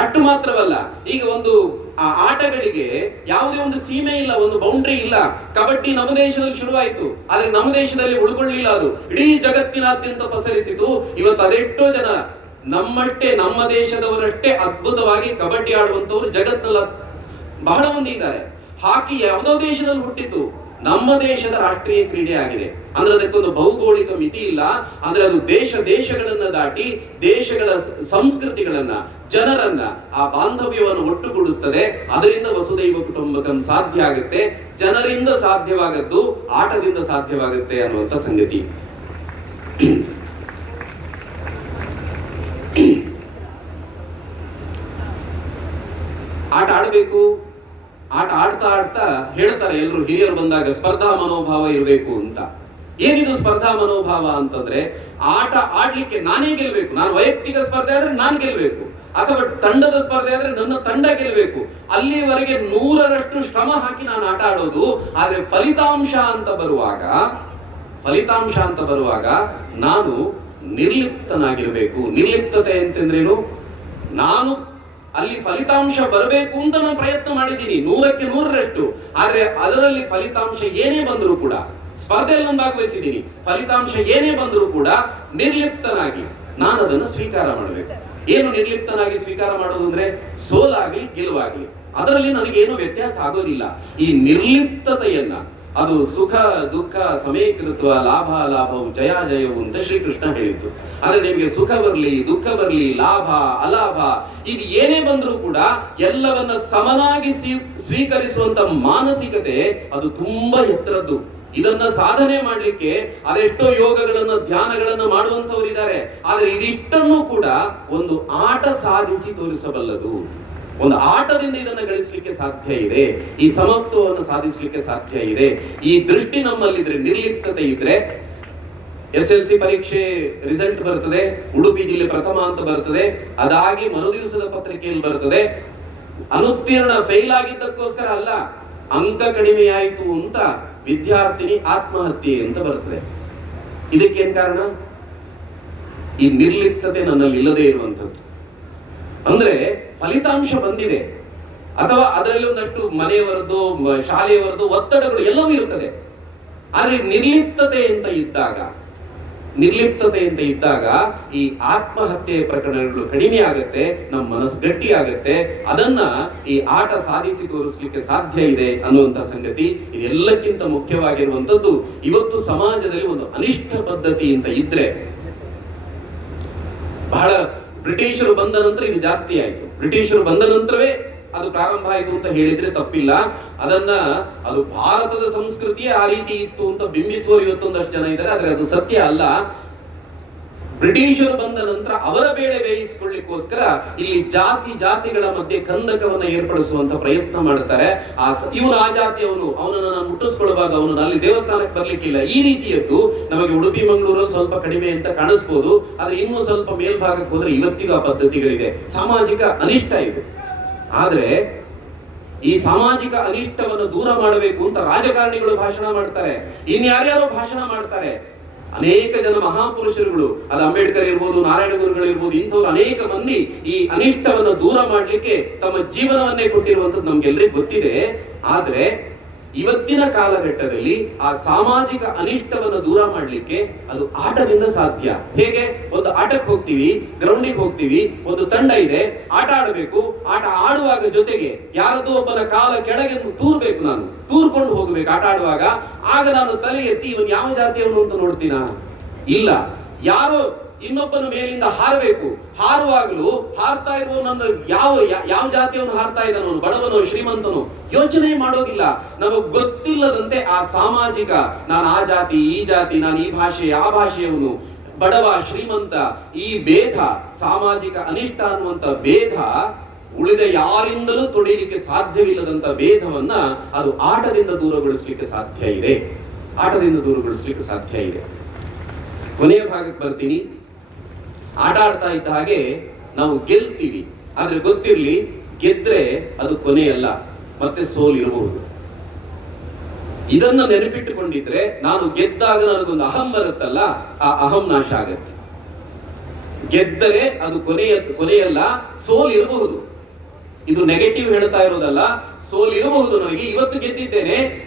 ಅಷ್ಟು ಮಾತ್ರವಲ್ಲ, ಈಗ ಒಂದು, ಆ ಆಟಗಳಿಗೆ ಯಾವುದೇ ಒಂದು ಸೀಮೆ ಇಲ್ಲ, ಒಂದು ಬೌಂಡ್ರಿ ಇಲ್ಲ. ಕಬಡ್ಡಿ ನಮ್ಮ ದೇಶದಲ್ಲಿ ಶುರುವಾಯಿತು, ಆದ್ರೆ ನಮ್ಮ ದೇಶದಲ್ಲಿ ಉಳ್ಕೊಳ್ಳಿಲ್ಲ ಅದು. ಇಡೀ ಜಗತ್ತಿನಾದ್ಯಂತ ಪಸರಿಸಿತು. ಇವತ್ತು ಅದೆಷ್ಟೋ ಜನ ನಮ್ಮಷ್ಟೇ, ನಮ್ಮ ದೇಶದವರಷ್ಟೇ ಅದ್ಭುತವಾಗಿ ಕಬಡ್ಡಿ ಆಡುವಂತವ್ರು ಜಗತ್ತಲ್ಲ ಬಹಳ ಮಂದಿ ಇದ್ದಾರೆ. ಹಾಕಿ ಯಾವುದೋ ದೇಶದಲ್ಲಿ ಹುಟ್ಟಿತು ನಮ್ಮ ದೇಶದ ರಾಷ್ಟ್ರೀಯ ಕ್ರೀಡೆ ಆಗಿದೆ. ಅಂದ್ರೆ ಅದಕ್ಕೊಂದು ಭೌಗೋಳಿಕ ಮಿತಿ ಇಲ್ಲ. ಅಂದ್ರೆ ಅದು ದೇಶ ದೇಶಗಳನ್ನ ದಾಟಿ ದೇಶಗಳ ಸಂಸ್ಕೃತಿಗಳನ್ನ, ಜನರನ್ನ, ಆ ಬಾಂಧವ್ಯವನ್ನು ಒಟ್ಟುಗೂಡಿಸ್ತದೆ. ಅದರಿಂದ ವಸುದೈವ ಕುಟುಂಬಕಂ ಸಾಧ್ಯ ಆಗುತ್ತೆ. ಜನರಿಂದ ಸಾಧ್ಯವಾಗದ್ದು ಆಟದಿಂದ ಸಾಧ್ಯವಾಗುತ್ತೆ ಅನ್ನುವಂಥ ಸಂಗತಿ. ಆಟ ಆಡಬೇಕು. ಆಟ ಆಡ್ತಾ ಆಡ್ತಾ ಹೇಳ್ತಾರೆ ಎಲ್ಲರೂ ಹಿರಿಯರು ಬಂದಾಗ ಸ್ಪರ್ಧಾ ಮನೋಭಾವ ಇರಬೇಕು ಅಂತ. ಏನಿದು ಸ್ಪರ್ಧಾ ಮನೋಭಾವ ಅಂತಂದ್ರೆ ಆಟ ಆಡ್ಲಿಕ್ಕೆ ನಾನೇ ಗೆಲ್ಬೇಕು. ನಾನು ವೈಯಕ್ತಿಕ ಸ್ಪರ್ಧೆ ಆದ್ರೆ ನಾನು ಗೆಲ್ಬೇಕು. ಅಥವಾ ತಂಡದ ಸ್ಪರ್ಧೆ ಆದ್ರೆ ನನ್ನ ತಂಡ ಗೆಲ್ಬೇಕು. ಅಲ್ಲಿವರೆಗೆ ನೂರರಷ್ಟು ಶ್ರಮ ಹಾಕಿ ನಾನು ಆಟ ಆಡೋದು. ಆದ್ರೆ ಫಲಿತಾಂಶ ಅಂತ ಬರುವಾಗ, ಫಲಿತಾಂಶ ಅಂತ ಬರುವಾಗ ನಾನು ನಿರ್ಲಿಪ್ತನಾಗಿರಬೇಕು. ನಿರ್ಲಿಪ್ತತೆ ಅಂತಂದ್ರೇನು ನಾನು ಅಲ್ಲಿ ಫಲಿತಾಂಶ ಬರಬೇಕು ಅಂತ ನಾನು ಪ್ರಯತ್ನ ಮಾಡಿದ್ದೀನಿ. ನೂರಕ್ಕೆ ನೂರರಷ್ಟು. ಆದ್ರೆ ಅದರಲ್ಲಿ ಫಲಿತಾಂಶ ಏನೇ ಬಂದರೂ ಕೂಡ, ಸ್ಪರ್ಧೆಯಲ್ಲಿ ನಾನು ಭಾಗವಹಿಸಿದ್ದೀನಿ. ಫಲಿತಾಂಶ ಏನೇ ಬಂದರೂ ಕೂಡ ನಿರ್ಲಿಪ್ತನಾಗಿ ನಾನು ಅದನ್ನು ಸ್ವೀಕಾರ ಮಾಡಬೇಕು. ಏನು ನಿರ್ಲಿಪ್ತನಾಗಿ ಸ್ವೀಕಾರ ಮಾಡೋದು ಅಂದ್ರೆ ಸೋಲಾಗ್ಲಿ ಗೆಲುವಾಗ್ಲಿ. ಅದರಲ್ಲಿ ನನಗೇನು ವ್ಯತ್ಯಾಸ ಆಗೋದಿಲ್ಲ. ಈ ನಿರ್ಲಿಪ್ತತೆಯನ್ನ ಅದು ಸುಖ, ದುಃಖ, ಸಮೀಕೃತ್ವ, ಲಾಭ, ಲಾಭವು, ಜಯ, ಜಯವು ಅಂತ ಶ್ರೀಕೃಷ್ಣ ಹೇಳಿದ್ದು. ಆದ್ರೆ ನಿಮಗೆ ಸುಖ ಬರಲಿ, ದುಃಖ ಬರಲಿ, ಲಾಭ, ಅಲಾಭ, ಇದು ಏನೇ ಬಂದರೂ ಕೂಡ ಎಲ್ಲವನ್ನ ಸಮನಾಗಿ ಸ್ವೀ- ಸ್ವೀಕರಿಸುವಂತ ಮಾನಸಿಕತೆ ಅದು ತುಂಬಾ ಎತ್ತರದ್ದು. ಇದನ್ನ ಸಾಧನೆ ಮಾಡಲಿಕ್ಕೆ ಅದೆಷ್ಟೋ ಯೋಗಗಳನ್ನ, ಧ್ಯಾನಗಳನ್ನ ಮಾಡುವಂತವರಿದ್ದಾರೆ ಆದ್ರೆ ಇದಿಷ್ಟನ್ನು ಕೂಡ ಒಂದು ಆಟ ಸಾಧಿಸಿ ತೋರಿಸಬಲ್ಲದು. ಒಂದು ಆಟದಿಂದ ಇದನ್ನ ಗಳಿಸಲಿಕ್ಕೆ ಸಾಧ್ಯ ಇದೆ, ಈ ಸಮತ್ವವನ್ನು ಸಾಧಿಸಲಿಕ್ಕೆ ಸಾಧ್ಯ ಇದೆ, ಈ ದೃಷ್ಟಿ ನಮ್ಮಲ್ಲಿದ್ರೆ ನಿರ್ಲಿಪ್ತತೆ ಇದ್ರೆ ಎಸ್ ಎಲ್ ಸಿ ಪರೀಕ್ಷೆ ರಿಸಲ್ಟ್ ಬರ್ತದೆ, ಉಡುಪಿ ಜಿಲ್ಲೆ ಪ್ರಥಮ ಅಂತ ಬರ್ತದೆ, ಅದಾಗಿ ಮರುದಿವಸದ ಪತ್ರಿಕೆಯಲ್ಲಿ ಬರ್ತದೆ. ಅನುತ್ತೀರ್ಣ ಫೇಲ್ ಆಗಿದ್ದಕ್ಕೋಸ್ಕರ ಅಲ್ಲ, ಅಂಕ ಕಡಿಮೆ ಆಯಿತು ಅಂತ ವಿದ್ಯಾರ್ಥಿನಿ ಆತ್ಮಹತ್ಯೆ ಅಂತ ಬರ್ತದೆ. ಇದಕ್ಕೇನ್ ಕಾರಣ? ಈ ನಿರ್ಲಿಪ್ತತೆ ನನ್ನಲ್ಲಿ ಇಲ್ಲದೆ ಇರುವಂಥದ್ದು. ಅಂದ್ರೆ ಫಲಿತಾಂಶ ಬಂದಿದೆ. ಅಥವಾ ಅದರಲ್ಲಿ ಒಂದಷ್ಟು ಮನೆಯವರದ್ದು ಶಾಲೆಯವರದ್ದು ಒತ್ತಡಗಳು ಎಲ್ಲವೂ ಇರುತ್ತದೆ. ಆದ್ರೆ ನಿರ್ಲಿಪ್ತತೆ ಅಂತ ಇದ್ದಾಗ, ನಿರ್ಲಿಪ್ತತೆ ಅಂತ ಇದ್ದಾಗ ಈ ಆತ್ಮಹತ್ಯೆ ಪ್ರಕರಣಗಳು ಕಡಿಮೆ ಆಗುತ್ತೆ, ನಮ್ಮ ಮನಸ್ಸು ಗಟ್ಟಿ ಆಗುತ್ತೆ, ಅದನ್ನ ಈ ಆಟ ಸಾಧಿಸಿ ತೋರಿಸ್ಲಿಕ್ಕೆ ಸಾಧ್ಯ ಇದೆ ಅನ್ನುವಂತ ಸಂಗತಿ ಇದೆಲ್ಲಕ್ಕಿಂತ ಮುಖ್ಯವಾಗಿರುವಂತದ್ದು ಇವತ್ತು ಸಮಾಜದಲ್ಲಿ ಒಂದು ಅನಿಷ್ಟ ಪದ್ಧತಿ ಅಂತ ಇದ್ರೆ ಬಹಳ ಬ್ರಿಟಿಷರು ಬಂದ ನಂತರ ಇದು ಜಾಸ್ತಿ ಆಯ್ತು. ಬ್ರಿಟಿಷರು ಬಂದ ನಂತರವೇ ಅದು ಪ್ರಾರಂಭ ಆಯಿತು ಅಂತ ಹೇಳಿದ್ರೆ ತಪ್ಪಿಲ್ಲ. ಅದನ್ನ ಅದು ಭಾರತದ ಸಂಸ್ಕೃತಿಯೇ ಆ ರೀತಿ ಇತ್ತು ಅಂತ ಬಿಂಬಿಸುವ ಇವತ್ತೊಂದಷ್ಟು ಜನ ಇದ್ದಾರೆ, ಆದ್ರೆ ಅದು ಸತ್ಯ ಅಲ್ಲ. ಬ್ರಿಟಿಷರು ಬಂದ ನಂತರ ಅವರ ಬೇಳೆ ಬೇಯಿಸಿಕೊಳ್ಳಿಕ್ಕೋಸ್ಕರ ಇಲ್ಲಿ ಜಾತಿ ಜಾತಿಗಳ ಮಧ್ಯೆ ಕಂದಕವನ್ನ ಏರ್ಪಡಿಸುವಂತ ಪ್ರಯತ್ನ ಮಾಡ್ತಾರೆ. ಆ ಇವನು ಆ ಜಾತಿಯವನು ಅವನನ್ನ ನಾನು ಮುಟ್ಟಿಸ್ಕೊಳ್ಬಾರ್ದು ಅವನು ಅಲ್ಲಿ ದೇವಸ್ಥಾನಕ್ಕೆ ಬರ್ಲಿಕ್ಕಿಲ್ಲ ಈ ರೀತಿಯದ್ದು ನಮಗೆ ಉಡುಪಿ, ಮಂಗಳೂರಲ್ಲಿ ಸ್ವಲ್ಪ ಕಡಿಮೆ ಅಂತ ಕಾಣಿಸ್ಬೋದು. ಆದ್ರೆ ಇನ್ನೂ ಸ್ವಲ್ಪ ಮೇಲ್ಭಾಗಕ್ಕೆ ಹೋದ್ರೆ ಇವತ್ತಿಗೂ ಆ ಪದ್ಧತಿಗಳಿದೆ. ಸಾಮಾಜಿಕ ಅನಿಷ್ಟ ಇದು. ಆದ್ರೆ ಈ ಸಾಮಾಜಿಕ ಅನಿಷ್ಟವನ್ನು ದೂರ ಮಾಡಬೇಕು ಅಂತ ರಾಜಕಾರಣಿಗಳು ಭಾಷಣ ಮಾಡ್ತಾರೆ. ಇನ್ಯಾರ್ಯಾರೋ ಭಾಷಣ ಮಾಡ್ತಾರೆ. ಅನೇಕ ಜನ ಮಹಾಪುರುಷರುಗಳು, ಅದು ಅಂಬೇಡ್ಕರ್ ಇರ್ಬೋದು, ನಾರಾಯಣ ಗುರುಗಳು ಇರ್ಬೋದು, ಇಂಥವ್ರು ಅನೇಕ ಮಂದಿ ಈ ಅನಿಷ್ಟವನ್ನು ದೂರ ಮಾಡಲಿಕ್ಕೆ ತಮ್ಮ ಜೀವನವನ್ನೇ ಕೊಟ್ಟಿರುವಂತದ್ದು ನಮ್ಗೆಲ್ರಿಗೂ ಗೊತ್ತಿದೆ. ಆದ್ರೆ ಇವತ್ತಿನ ಕಾಲಘಟ್ಟದಲ್ಲಿ ಆ ಸಾಮಾಜಿಕ ಅನಿಷ್ಟವನ್ನು ದೂರ ಮಾಡಲಿಕ್ಕೆ ಅದು ಆಟದಿಂದ ಸಾಧ್ಯ. ಹೇಗೆ? ಒಂದು ಆಟಕ್ಕೆ ಹೋಗ್ತೀವಿ, ಗ್ರೌಂಡಿಗೆ ಹೋಗ್ತೀವಿ, ಒಂದು ತಂಡ ಇದೆ, ಆಟ ಆಡಬೇಕು, ಆಟ ಆಡುವಾಗ ಜೊತೆಗೆ ಯಾರದೋ ಒಬ್ಬನ ಕಾಲ ಕೆಳಗೆ ತೂರ್ಬೇಕು ನಾನು. ತೂರ್ಕೊಂಡು ಹೋಗ್ಬೇಕು ಆಟ ಆಡುವಾಗ. ಆಗ ನಾನು ತಲೆ ಎತ್ತಿ ಇವನ್ ಯಾವ ಜಾತಿಯವನು ಅಂತ ನೋಡ್ತೀನ? ಇಲ್ಲ. ಯಾರೋ ಇನ್ನೊಬ್ಬನ ಮೇಲಿಂದ ಹಾರಬೇಕು. ಹಾರುವಾಗಲೂ ಹಾರ್ತಾ ಇರುವ ನನ್ನ ಯಾವ ಯಾವ ಜಾತಿಯವನು ಹಾರ್ತಾ ಇದ್ದಾನು ಬಡವನು, ಶ್ರೀಮಂತನೋ? ಯೋಚನೆ ಮಾಡೋದಿಲ್ಲ. ನಮಗೆ ಗೊತ್ತಿಲ್ಲದಂತೆ ಆ ಸಾಮಾಜಿಕ, ನಾನು ಆ ಜಾತಿ, ಈ ಜಾತಿ, ನಾನು ಈ ಭಾಷೆ, ಆ ಭಾಷೆಯವನು, ಬಡವ, ಶ್ರೀಮಂತ, ಈ ಭೇದ ಸಾಮಾಜಿಕ ಅನಿಷ್ಟ ಅನ್ನುವಂತ ಭೇದ ಉಳಿದ ಯಾರಿಂದಲೂ ತೊಡೀಲಿಕ್ಕೆ ಸಾಧ್ಯವಿಲ್ಲದಂತ ಭೇದವನ್ನ ಅದು ಆಟದಿಂದ ದೂರಗೊಳಿಸ್ಲಿಕ್ಕೆ ಸಾಧ್ಯ ಇದೆ. ಆಟದಿಂದ ದೂರಗೊಳಿಸ್ಲಿಕ್ಕೆ ಸಾಧ್ಯ ಇದೆ. ಕೊನೆಯ ಭಾಗಕ್ಕೆ ಬರ್ತೀನಿ. ಆಟ ಆಡ್ತಾ ಇದ್ದ ಹಾಗೆ ನಾವು ಗೆಲ್ತೀವಿ. ಆದ್ರೆ ಗೊತ್ತಿರಲಿ, ಗೆದ್ರೆ ಅದು ಕೊನೆಯಲ್ಲ, ಮತ್ತೆ ಸೋಲ್ ಇರಬಹುದು. ಇದನ್ನ ನೆನಪಿಟ್ಟುಕೊಂಡಿದ್ರೆ ನಾನು ಗೆದ್ದಾಗ ನನಗೊಂದು ಅಹಂ ಬರುತ್ತಲ್ಲ, ಆ ಅಹಂ ನಾಶ ಆಗತ್ತೆ. ಗೆದ್ದರೆ ಅದು ಕೊನೆಯ, ಕೊನೆಯಲ್ಲ, ಸೋಲ್ ಇರಬಹುದು. ಇದು ನೆಗೆಟಿವ್ ಹೇಳ್ತಾ ಇರೋದಲ್ಲ, ಸೋಲ್ ಇರಬಹುದು ನನಗೆ, ಇವತ್ತು ಗೆದ್ದಿದ್ದೇನೆ,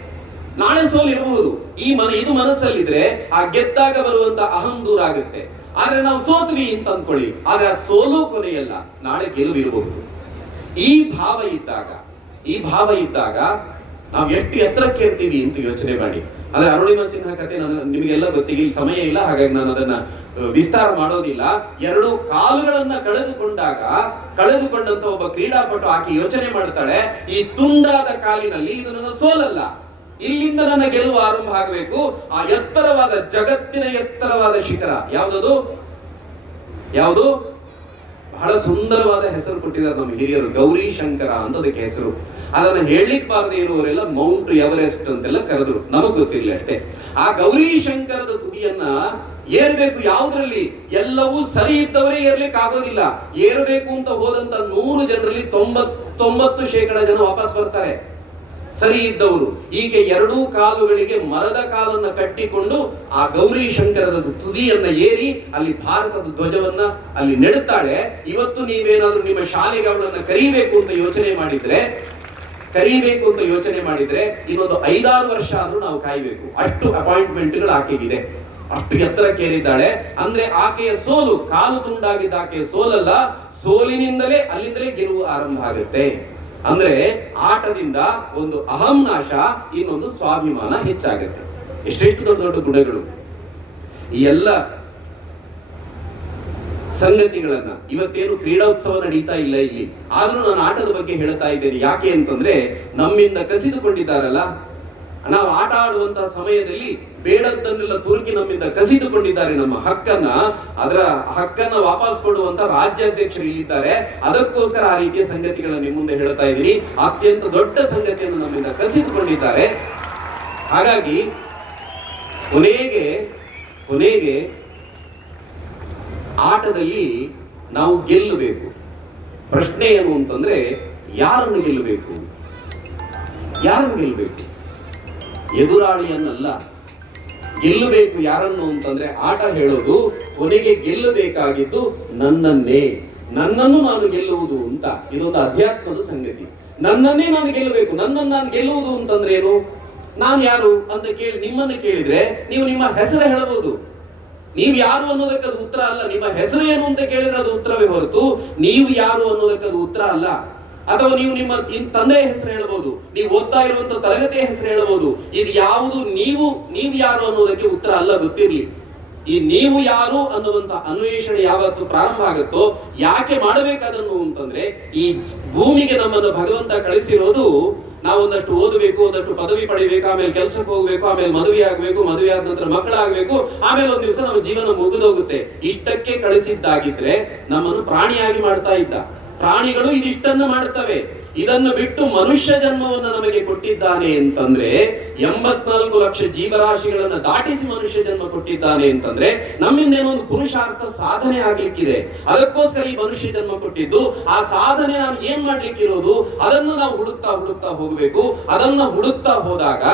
ನಾಳೆ ಸೋಲ್ ಇರಬಹುದು. ಈ ಮನ, ಇದು ಮನಸ್ಸಲ್ಲಿದ್ರೆ ಆ ಗೆದ್ದಾಗ ಬರುವಂತ ಅಹಂ ದೂರ ಆಗುತ್ತೆ. ಆದ್ರೆ ನಾವು ಸೋತ್ವಿ ಅಂತ ಅಂದ್ಕೊಳ್ಳಿ. ಆದ್ರೆ ಆ ಸೋಲು ಕೊನೆಯಲ್ಲ ನಾಳೆ ಗೆಲುವು ಇರಬಹುದು ಈ ಭಾವ ಇದ್ದಾಗ, ಈ ಭಾವ ಇದ್ದಾಗ ನಾವು ಎಷ್ಟು ಎತ್ತರಕ್ಕೆ ಇರ್ತೀವಿ ಅಂತ ಯೋಚನೆ ಮಾಡಿ. ಅಂದ್ರೆ ಅರುಣಿಮ ಸಿನ್ಹಾ ಕತೆ ನಾನು ನಿಮಗೆಲ್ಲ ಗೊತ್ತಿಗೆ ಇಲ್ಲಿ ಸಮಯ ಇಲ್ಲ, ಹಾಗಾಗಿ ನಾನು ಅದನ್ನ ವಿಸ್ತಾರ ಮಾಡೋದಿಲ್ಲ. ಎರಡು ಕಾಲುಗಳನ್ನ ಕಳೆದುಕೊಂಡಾಗ, ಕಳೆದುಕೊಂಡಂತ ಒಬ್ಬ ಕ್ರೀಡಾಪಟು ಆಕೆ ಯೋಚನೆ ಮಾಡ್ತಾಳೆ, ಈ ತುಂಡಾದ ಕಾಲಿನಲ್ಲಿ ಇದು ನನ್ನ ಸೋಲಲ್ಲ. ಇಲ್ಲಿಂದ ನನ್ನ ಗೆಲುವು ಆರಂಭ ಆಗಬೇಕು. ಆ ಎತ್ತರವಾದ ಜಗತ್ತಿನ ಎತ್ತರವಾದ ಶಿಖರ. ಯಾವುದದು? ಯಾವುದು? ಬಹಳ ಸುಂದರವಾದ ಹೆಸರು ಕೊಟ್ಟಿದ್ದಾರೆ ನಮ್ಮ ಹಿರಿಯರು. ಗೌರಿ ಶಂಕರ ಅಂತ ಅದಕ್ಕೆ ಹೆಸರು. ಅದನ್ನ ಹೇಳಲಿಕ್ಕೆ ಬಾರದೆ ಇರುವವರೆಲ್ಲ ಮೌಂಟ್ ಎವರೆಸ್ಟ್ ಅಂತೆಲ್ಲ ಕರೆದ್ರು. ನಮಗ್ ಗೊತ್ತಿರಲಿ ಅಷ್ಟೇ. ಆ ಗೌರಿ ಶಂಕರದ ತುದಿಯನ್ನ ಏರ್ಬೇಕು ಯಾವುದ್ರಲ್ಲಿ? ಎಲ್ಲವೂ ಸರಿ ಇದ್ದವರೇ ಏರ್ಲಿಕ್ಕೆ ಆಗೋದಿಲ್ಲ. ಏರ್ಬೇಕು ಅಂತ ಹೋದಂತ ನೂರು ಜನರಲ್ಲಿ ತೊಂಬತ್ತೊಂಬತ್ತು ಶೇಕಡ ಜನ ವಾಪಸ್ ಬರ್ತಾರೆ. ಸರಿ ಇದ್ದವರು. ಈಕೆ ಎರಡೂ ಕಾಲುಗಳಿಗೆ ಮರದ ಕಾಲನ್ನ ಕಟ್ಟಿಕೊಂಡು ಆ ಗೌರಿ ಶಂಕರದ ತುದಿಯನ್ನ ಏರಿ ಅಲ್ಲಿ ಭಾರತದ ಧ್ವಜವನ್ನ ಅಲ್ಲಿ ನೆಡುತ್ತಾಳೆ. ಇವತ್ತು ನೀವೇನಾದ್ರೂ ನಿಮ್ಮ ಶಾಲೆಗೆ ಅವಳನ್ನ ಕರೀಬೇಕು ಅಂತ ಯೋಚನೆ ಮಾಡಿದ್ರೆ, ಕರೀಬೇಕು ಅಂತ ಯೋಚನೆ ಮಾಡಿದ್ರೆ ಇನ್ನೊಂದು ಐದಾರು ವರ್ಷ ಆದ್ರೂ ನಾವು ಕಾಯ್ಬೇಕು. ಅಷ್ಟು ಅಪಾಯಿಂಟ್ಮೆಂಟ್ಗಳು ಆಕೆಗಿದೆ. ಅಷ್ಟು ಎತ್ತರಕ್ಕೇರಿದ್ದಾಳೆ. ಅಂದ್ರೆ ಆಕೆಯ ಸೋಲು, ಕಾಲು ತುಂಡಾಗಿದ್ದ ಆಕೆಯ ಸೋಲಲ್ಲ, ಸೋಲಿನಿಂದಲೇ ಅಲ್ಲಿಂದಲೇ ಗೆಲುವು ಆರಂಭ ಆಗುತ್ತೆ. ಅಂದ್ರೆ ಆಟದಿಂದ ಒಂದು ಅಹಂ ನಾಶ, ಇನ್ನೊಂದು ಸ್ವಾಭಿಮಾನ ಹೆಚ್ಚಾಗುತ್ತೆ. ಎಷ್ಟೆಷ್ಟು ದೊಡ್ಡ ದೊಡ್ಡ ಗುಣಗಳು. ಈ ಎಲ್ಲ ಸಂಗತಿಗಳನ್ನ ಇವತ್ತೇನು ಕ್ರೀಡೋತ್ಸವ ನಡೀತಾ ಇಲ್ಲ ಇಲ್ಲಿ. ಆದ್ರೂ ನಾನು ಆಟದ ಬಗ್ಗೆ ಹೇಳ್ತಾ ಇದ್ದೇನೆ. ಯಾಕೆ ಅಂತಂದ್ರೆ ನಮ್ಮಿಂದ ಕಸಿದುಕೊಂಡಿದ್ದಾರಲ್ಲ ನಾವು ಆಟ ಆಡುವಂತಹ ಸಮಯದಲ್ಲಿ ಬೇಡದ್ದನ್ನೆಲ್ಲ ತುರುಕಿ ನಮ್ಮಿಂದ ಕಸಿದುಕೊಂಡಿದ್ದಾರೆ ನಮ್ಮ ಹಕ್ಕನ್ನ. ಅದರ ಹಕ್ಕನ್ನ ವಾಪಸ್ ಕೊಡುವಂತ ರಾಜ್ಯಾಧ್ಯಕ್ಷರು ಇಲ್ಲಿದ್ದಾರೆ. ಅದಕ್ಕೋಸ್ಕರ ಆ ರೀತಿಯ ಸಂಗತಿಗಳನ್ನ ನಿಮ್ಮ ಮುಂದೆ ಹೇಳ್ತಾ ಇದ್ದೀನಿ. ಅತ್ಯಂತ ದೊಡ್ಡ ಸಂಗತಿಯನ್ನು ನಮ್ಮಿಂದ ಕಸಿದುಕೊಂಡಿದ್ದಾರೆ. ಹಾಗಾಗಿ ಕೊನೆಗೆ ಕೊನೆಗೆ ಆಟದಲ್ಲಿ ನಾವು ಗೆಲ್ಲಬೇಕು. ಪ್ರಶ್ನೆ ಏನು ಅಂತಂದ್ರೆ, ಯಾರನ್ನು ಗೆಲ್ಲಬೇಕು? ಯಾರನ್ನು ಗೆಲ್ಲಬೇಕು? ಎದುರಾಳಿಯನ್ನಲ್ಲ. ಗೆಲ್ಲಬೇಕು ಯಾರನ್ನು ಅಂತಂದ್ರೆ ಆಟ ಹೇಳೋದು, ಕೊನೆಗೆ ಗೆಲ್ಲಬೇಕಾಗಿದ್ದು ನನ್ನನ್ನೇ. ನನ್ನನ್ನು ನಾನು ಗೆಲ್ಲುವುದು ಅಂತ. ಇದೊಂದು ಅಧ್ಯಾತ್ಮದ ಸಂಗತಿ. ನನ್ನನ್ನೇ ನಾನು ಗೆಲ್ಲಬೇಕು. ನನ್ನನ್ನು ನಾನು ಗೆಲ್ಲುವುದು ಅಂತಂದ್ರೆ ಏನು? ನಾನು ಯಾರು ಅಂತ ಕೇಳಿ, ನಿಮ್ಮನ್ನ ಕೇಳಿದ್ರೆ ನೀವು ನಿಮ್ಮ ಹೆಸರು ಹೇಳಬಹುದು. ನೀವು ಯಾರು ಅನ್ನೋದಕ್ಕೆ ಅದು ಉತ್ತರ ಅಲ್ಲ. ನಿಮ್ಮ ಹೆಸರು ಏನು ಅಂತ ಕೇಳಿದ್ರೆ ಅದು ಉತ್ತರವೇ ಹೊರತು, ನೀವು ಯಾರು ಅನ್ನೋದಕ್ಕೆ ಅದು ಉತ್ತರ ಅಲ್ಲ. ಅಥವಾ ನೀವು ನಿಮ್ಮ ತಂದೆಯ ಹೆಸರು ಹೇಳಬಹುದು, ನೀವು ಓದ್ತಾ ಇರುವಂತ ತರಗತಿಯ ಹೆಸರು ಹೇಳಬಹುದು, ಇದು ಯಾವುದು ನೀವು ನೀವು ಯಾರು ಅನ್ನೋದಕ್ಕೆ ಉತ್ತರ ಅಲ್ಲ, ಗೊತ್ತಿರ್ಲಿ. ಈ ನೀವು ಯಾರು ಅನ್ನುವಂತ ಅನ್ವೇಷಣೆ ಯಾವತ್ತು ಪ್ರಾರಂಭ ಆಗುತ್ತೋ, ಯಾಕೆ ಮಾಡಬೇಕಾದನ್ನು ಅಂತಂದ್ರೆ, ಈ ಭೂಮಿಗೆ ನಮ್ಮನ್ನು ಭಗವಂತ ಕಳಿಸಿರೋದು ನಾವು ಒಂದಷ್ಟು ಓದಬೇಕು, ಒಂದಷ್ಟು ಪದವಿ ಪಡಿಬೇಕು, ಆಮೇಲೆ ಕೆಲಸಕ್ಕೆ ಹೋಗ್ಬೇಕು, ಆಮೇಲೆ ಮದುವೆ ಆಗ್ಬೇಕು, ಮದುವೆ ಆದ ನಂತರ ಮಕ್ಕಳಾಗಬೇಕು, ಆಮೇಲೆ ಒಂದ್ ದಿವಸ ನಮ್ಮ ಜೀವನ ಮುಗಿದೋಗುತ್ತೆ. ಇಷ್ಟಕ್ಕೆ ಕಳಿಸಿದ್ದಾಗಿದ್ರೆ ನಮ್ಮನ್ನು ಪ್ರಾಣಿಯಾಗಿ ಮಾಡ್ತಾ ಇದ್ದ. ಪ್ರಾಣಿಗಳು ಇದಿಷ್ಟನ್ನು ಮಾಡ್ತವೆ ಇದನ್ನು ಬಿಟ್ಟು ಮನುಷ್ಯ ಜನ್ಮವನ್ನು ನಮಗೆ ಕೊಟ್ಟಿದ್ದಾನೆ ಅಂತಂದ್ರೆ ಎಂಬತ್ನಾಲ್ಕು ಲಕ್ಷ ಜೀವರಾಶಿಗಳನ್ನು ದಾಟಿಸಿ ಮನುಷ್ಯ ಜನ್ಮ ಕೊಟ್ಟಿದ್ದಾನೆ ಅಂತಂದ್ರೆ ನಮ್ಮಿಂದ ಏನೊಂದು ಪುರುಷಾರ್ಥ ಸಾಧನೆ ಆಗ್ಲಿಕ್ಕಿದೆ. ಅದಕ್ಕೋಸ್ಕರ ಈ ಮನುಷ್ಯ ಜನ್ಮ ಕೊಟ್ಟಿದ್ದು, ಆ ಸಾಧನೆ ನಾವು ಏನ್ ಮಾಡ್ಲಿಕ್ಕಿರೋದು? ಅದನ್ನು ನಾವು ಹುಡುಕ್ತಾ ಹುಡುಕ್ತಾ ಹೋಗಬೇಕು. ಅದನ್ನ ಹುಡುಕ್ತಾ ಹೋದಾಗ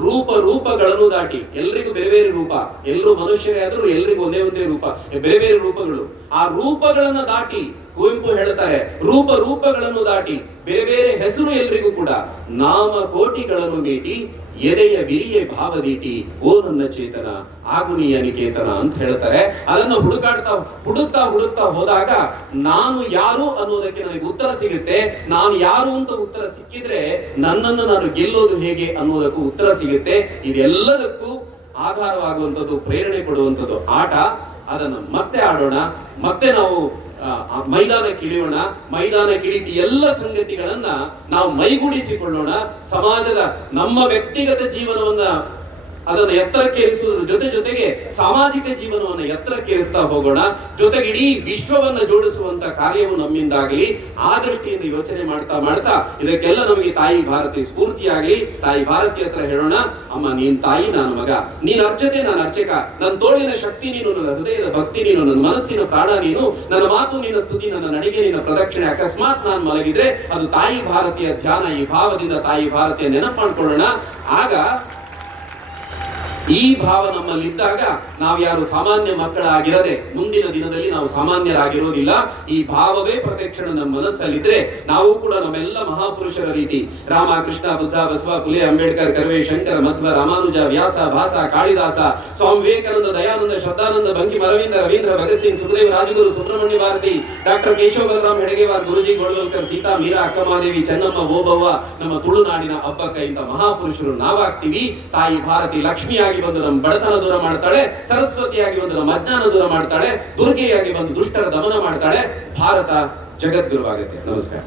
ರೂಪ ರೂಪಗಳನ್ನು ದಾಟಿ, ಎಲ್ರಿಗೂ ಬೇರೆ ಬೇರೆ ರೂಪ. ಎಲ್ಲರೂ ಮನುಷ್ಯರೇ ಆದ್ರೂ ಎಲ್ರಿಗೂ ಒಂದೇ ಒಂದೇ ರೂಪ. ಬೇರೆ ಬೇರೆ ರೂಪಗಳು. ಆ ರೂಪಗಳನ್ನ ದಾಟಿ ಕುವೆಂಪು ಹೇಳ್ತಾರೆ ರೂಪ ರೂಪಗಳನ್ನು ದಾಟಿ ಬೇರೆ ಬೇರೆ ಹೆಸರು ಎಲ್ರಿಗೂ ಕೂಡ, ನಾಮ ಕೋಟಿಗಳನ್ನು ಮೀಟಿ, ಎದೆಯ ವಿರಿಯ ಭಾವದೀಟಿ ಓ ನನ್ನ ಚೇತನ, ಆಗುನಿಯ ನಿಕೇತನ ಅಂತ ಹೇಳ್ತಾರೆ ಅದನ್ನು ಹುಡುಕಾಡ್ತಾ, ಹುಡುಕ್ತಾ ಹುಡುಕ್ತಾ ಹೋದಾಗ ನಾನು ಯಾರು ಅನ್ನೋದಕ್ಕೆ ನನಗೆ ಉತ್ತರ ಸಿಗುತ್ತೆ. ನಾನು ಯಾರು ಅಂತ ಉತ್ತರ ಸಿಕ್ಕಿದ್ರೆ ನನ್ನನ್ನು ನಾನು ಗೆಲ್ಲೋದು ಹೇಗೆ ಅನ್ನೋದಕ್ಕೂ ಉತ್ತರ ಸಿಗುತ್ತೆ. ಇದೆಲ್ಲದಕ್ಕೂ ಆಧಾರವಾಗುವಂಥದ್ದು, ಪ್ರೇರಣೆ ಕೊಡುವಂಥದ್ದು ಆಟ. ಅದನ್ನು ಮತ್ತೆ ಆಡೋಣ. ಮತ್ತೆ ನಾವು ಆ, ಕಿಳಿಯೋಣ ಮೈದಾನ ಕಿಳಿದ ಎಲ್ಲ ಸಂಗತಿಗಳನ್ನ ನಾವು ಮೈಗೂಡಿಸಿಕೊಳ್ಳೋಣ. ಸಮಾಜದ ನಮ್ಮ ವ್ಯಕ್ತಿಗತ ಜೀವನವನ್ನ ಅದನ್ನ ಎತ್ತರಕ್ಕೇರಿಸುವುದರ ಜೊತೆ ಜೊತೆಗೆ ಸಾಮಾಜಿಕ ಜೀವನವನ್ನ ಎತ್ತರಕ್ಕೇರಿಸ್ತಾ ಹೋಗೋಣ. ಜೊತೆಗೆ ಇಡೀ ವಿಶ್ವವನ್ನ ಜೋಡಿಸುವಂತ ಕಾರ್ಯವು ನಮ್ಮಿಂದಾಗಲಿ, ಆ ದೃಷ್ಟಿಯಿಂದ ಯೋಚನೆ ಮಾಡ್ತಾ ಮಾಡ್ತಾ ಇದಕ್ಕೆಲ್ಲ ನಮಗೆ ತಾಯಿ ಭಾರತಿ ಸ್ಫೂರ್ತಿಯಾಗಲಿ. ತಾಯಿ ಭಾರತಿ ಹತ್ರ ಹೇಳೋಣ, ಅಮ್ಮ, ನೀನ್ ತಾಯಿ, ನಾನು ಮಗ. ನೀನ್ ಅರ್ಚತೆ ನಾನು ಅರ್ಚಕ. ನನ್ನ ತೋಳಿನ ಶಕ್ತಿ ನೀನು, ನನ್ನ ಹೃದಯದ ಭಕ್ತಿ ನೀನು, ನನ್ನ ಮನಸ್ಸಿನ ಪ್ರಾಣ ನೀನು. ನನ್ನ ಮಾತು, ನಿನ್ನ ಸ್ತುತಿ, ನನ್ನ ನಡಿಗೆ, ನಿನ್ನ ಪ್ರದಕ್ಷಿಣೆ ಅಕಸ್ಮಾತ್ ನಾನು ಮಲಗಿದ್ರೆ ಅದು ತಾಯಿ ಭಾರತೀಯ ಧ್ಯಾನ. ಈ ಭಾವದಿಂದ ತಾಯಿ ಭಾರತೀಯ ನೆನಪು ಮಾಡ್ಕೊಳ್ಳೋಣ ಆಗ ಈ ಭಾವ ನಮ್ಮಲ್ಲಿದ್ದಾಗ ನಾವು ಯಾರು ಸಾಮಾನ್ಯ ಮಕ್ಕಳಾಗಿರದೆ ಮುಂದಿನ ದಿನದಲ್ಲಿ ನಾವು ಸಾಮಾನ್ಯರಾಗಿರೋದಿಲ್ಲ. ಈ ಭಾವವೇ ಪ್ರತ್ಯಕ್ಷಣ ನಮ್ಮ ಮನಸ್ಸಲ್ಲಿದ್ರೆ ನಾವು ಕೂಡ ನಮ್ಮೆಲ್ಲ ಮಹಾಪುರುಷರ ರೀತಿ ರಾಮ, ಕೃಷ್ಣ, ಬುದ್ಧ, ಬಸವ, ಪುಲೆ, ಅಂಬೇಡ್ಕರ್, ಕರ್ವೆ, ಶಂಕರ, ಮಧ್ವ, ರಾಮಾನುಜ, ವ್ಯಾಸ, ಭಾಸ, ಕಾಳಿದಾಸ, ಸ್ವಾಮಿ ವಿವೇಕಾನಂದ, ದಯಾನಂದ ಶ್ರದ್ಧಾನಂದ ಬಂಕಿ ಅರವಿಂದ ರವೀಂದ್ರ, ಭಗತ್ ಸಿಂಗ್, ಸುಖದೇವ್, ರಾಜಗುರು, ಸುಬ್ರಹ್ಮಣ್ಯ ಭಾರತಿ, ಡಾಕ್ಟರ್ ಕೇಶವ ಬಲರಾಮ್, ಹೆಡಗೇವಾರ್, ಗುರುಜಿ ಗೋಳ್ವಲ್ಕರ್ ಸೀತಾ, ಮೀರಾ ಅಕ್ಕಮಾದೇವಿ ಚೆನ್ನಮ್ಮ ಓಬವ್ವ ನಮ್ಮ ತುಳುನಾಡಿನ ಹಬ್ಬಕ್ಕ ಇಂಥ ಮಹಾಪುರುಷರು ನಾವಾಗ್ತೀವಿ. ತಾಯಿ ಭಾರತಿ ಲಕ್ಷ್ಮಿಯಾಗಿ ಬಂದು ನಮ್ಮ ಬಡತನ ದೂರ ಮಾಡ್ತಾಳೆ, ಸರಸ್ವತಿಯಾಗಿ ಬಂದು ನಮ್ಮ ಅಜ್ಞಾನ ದೂರ ಮಾಡ್ತಾಳೆ, ದುರ್ಗೆಯಾಗಿ ಬಂದು ದುಷ್ಟರ ದಮನ ಮಾಡ್ತಾಳೆ, ಭಾರತ ಜಗದ್ಗುರುವಾಗುತ್ತೆ. ನಮಸ್ಕಾರ.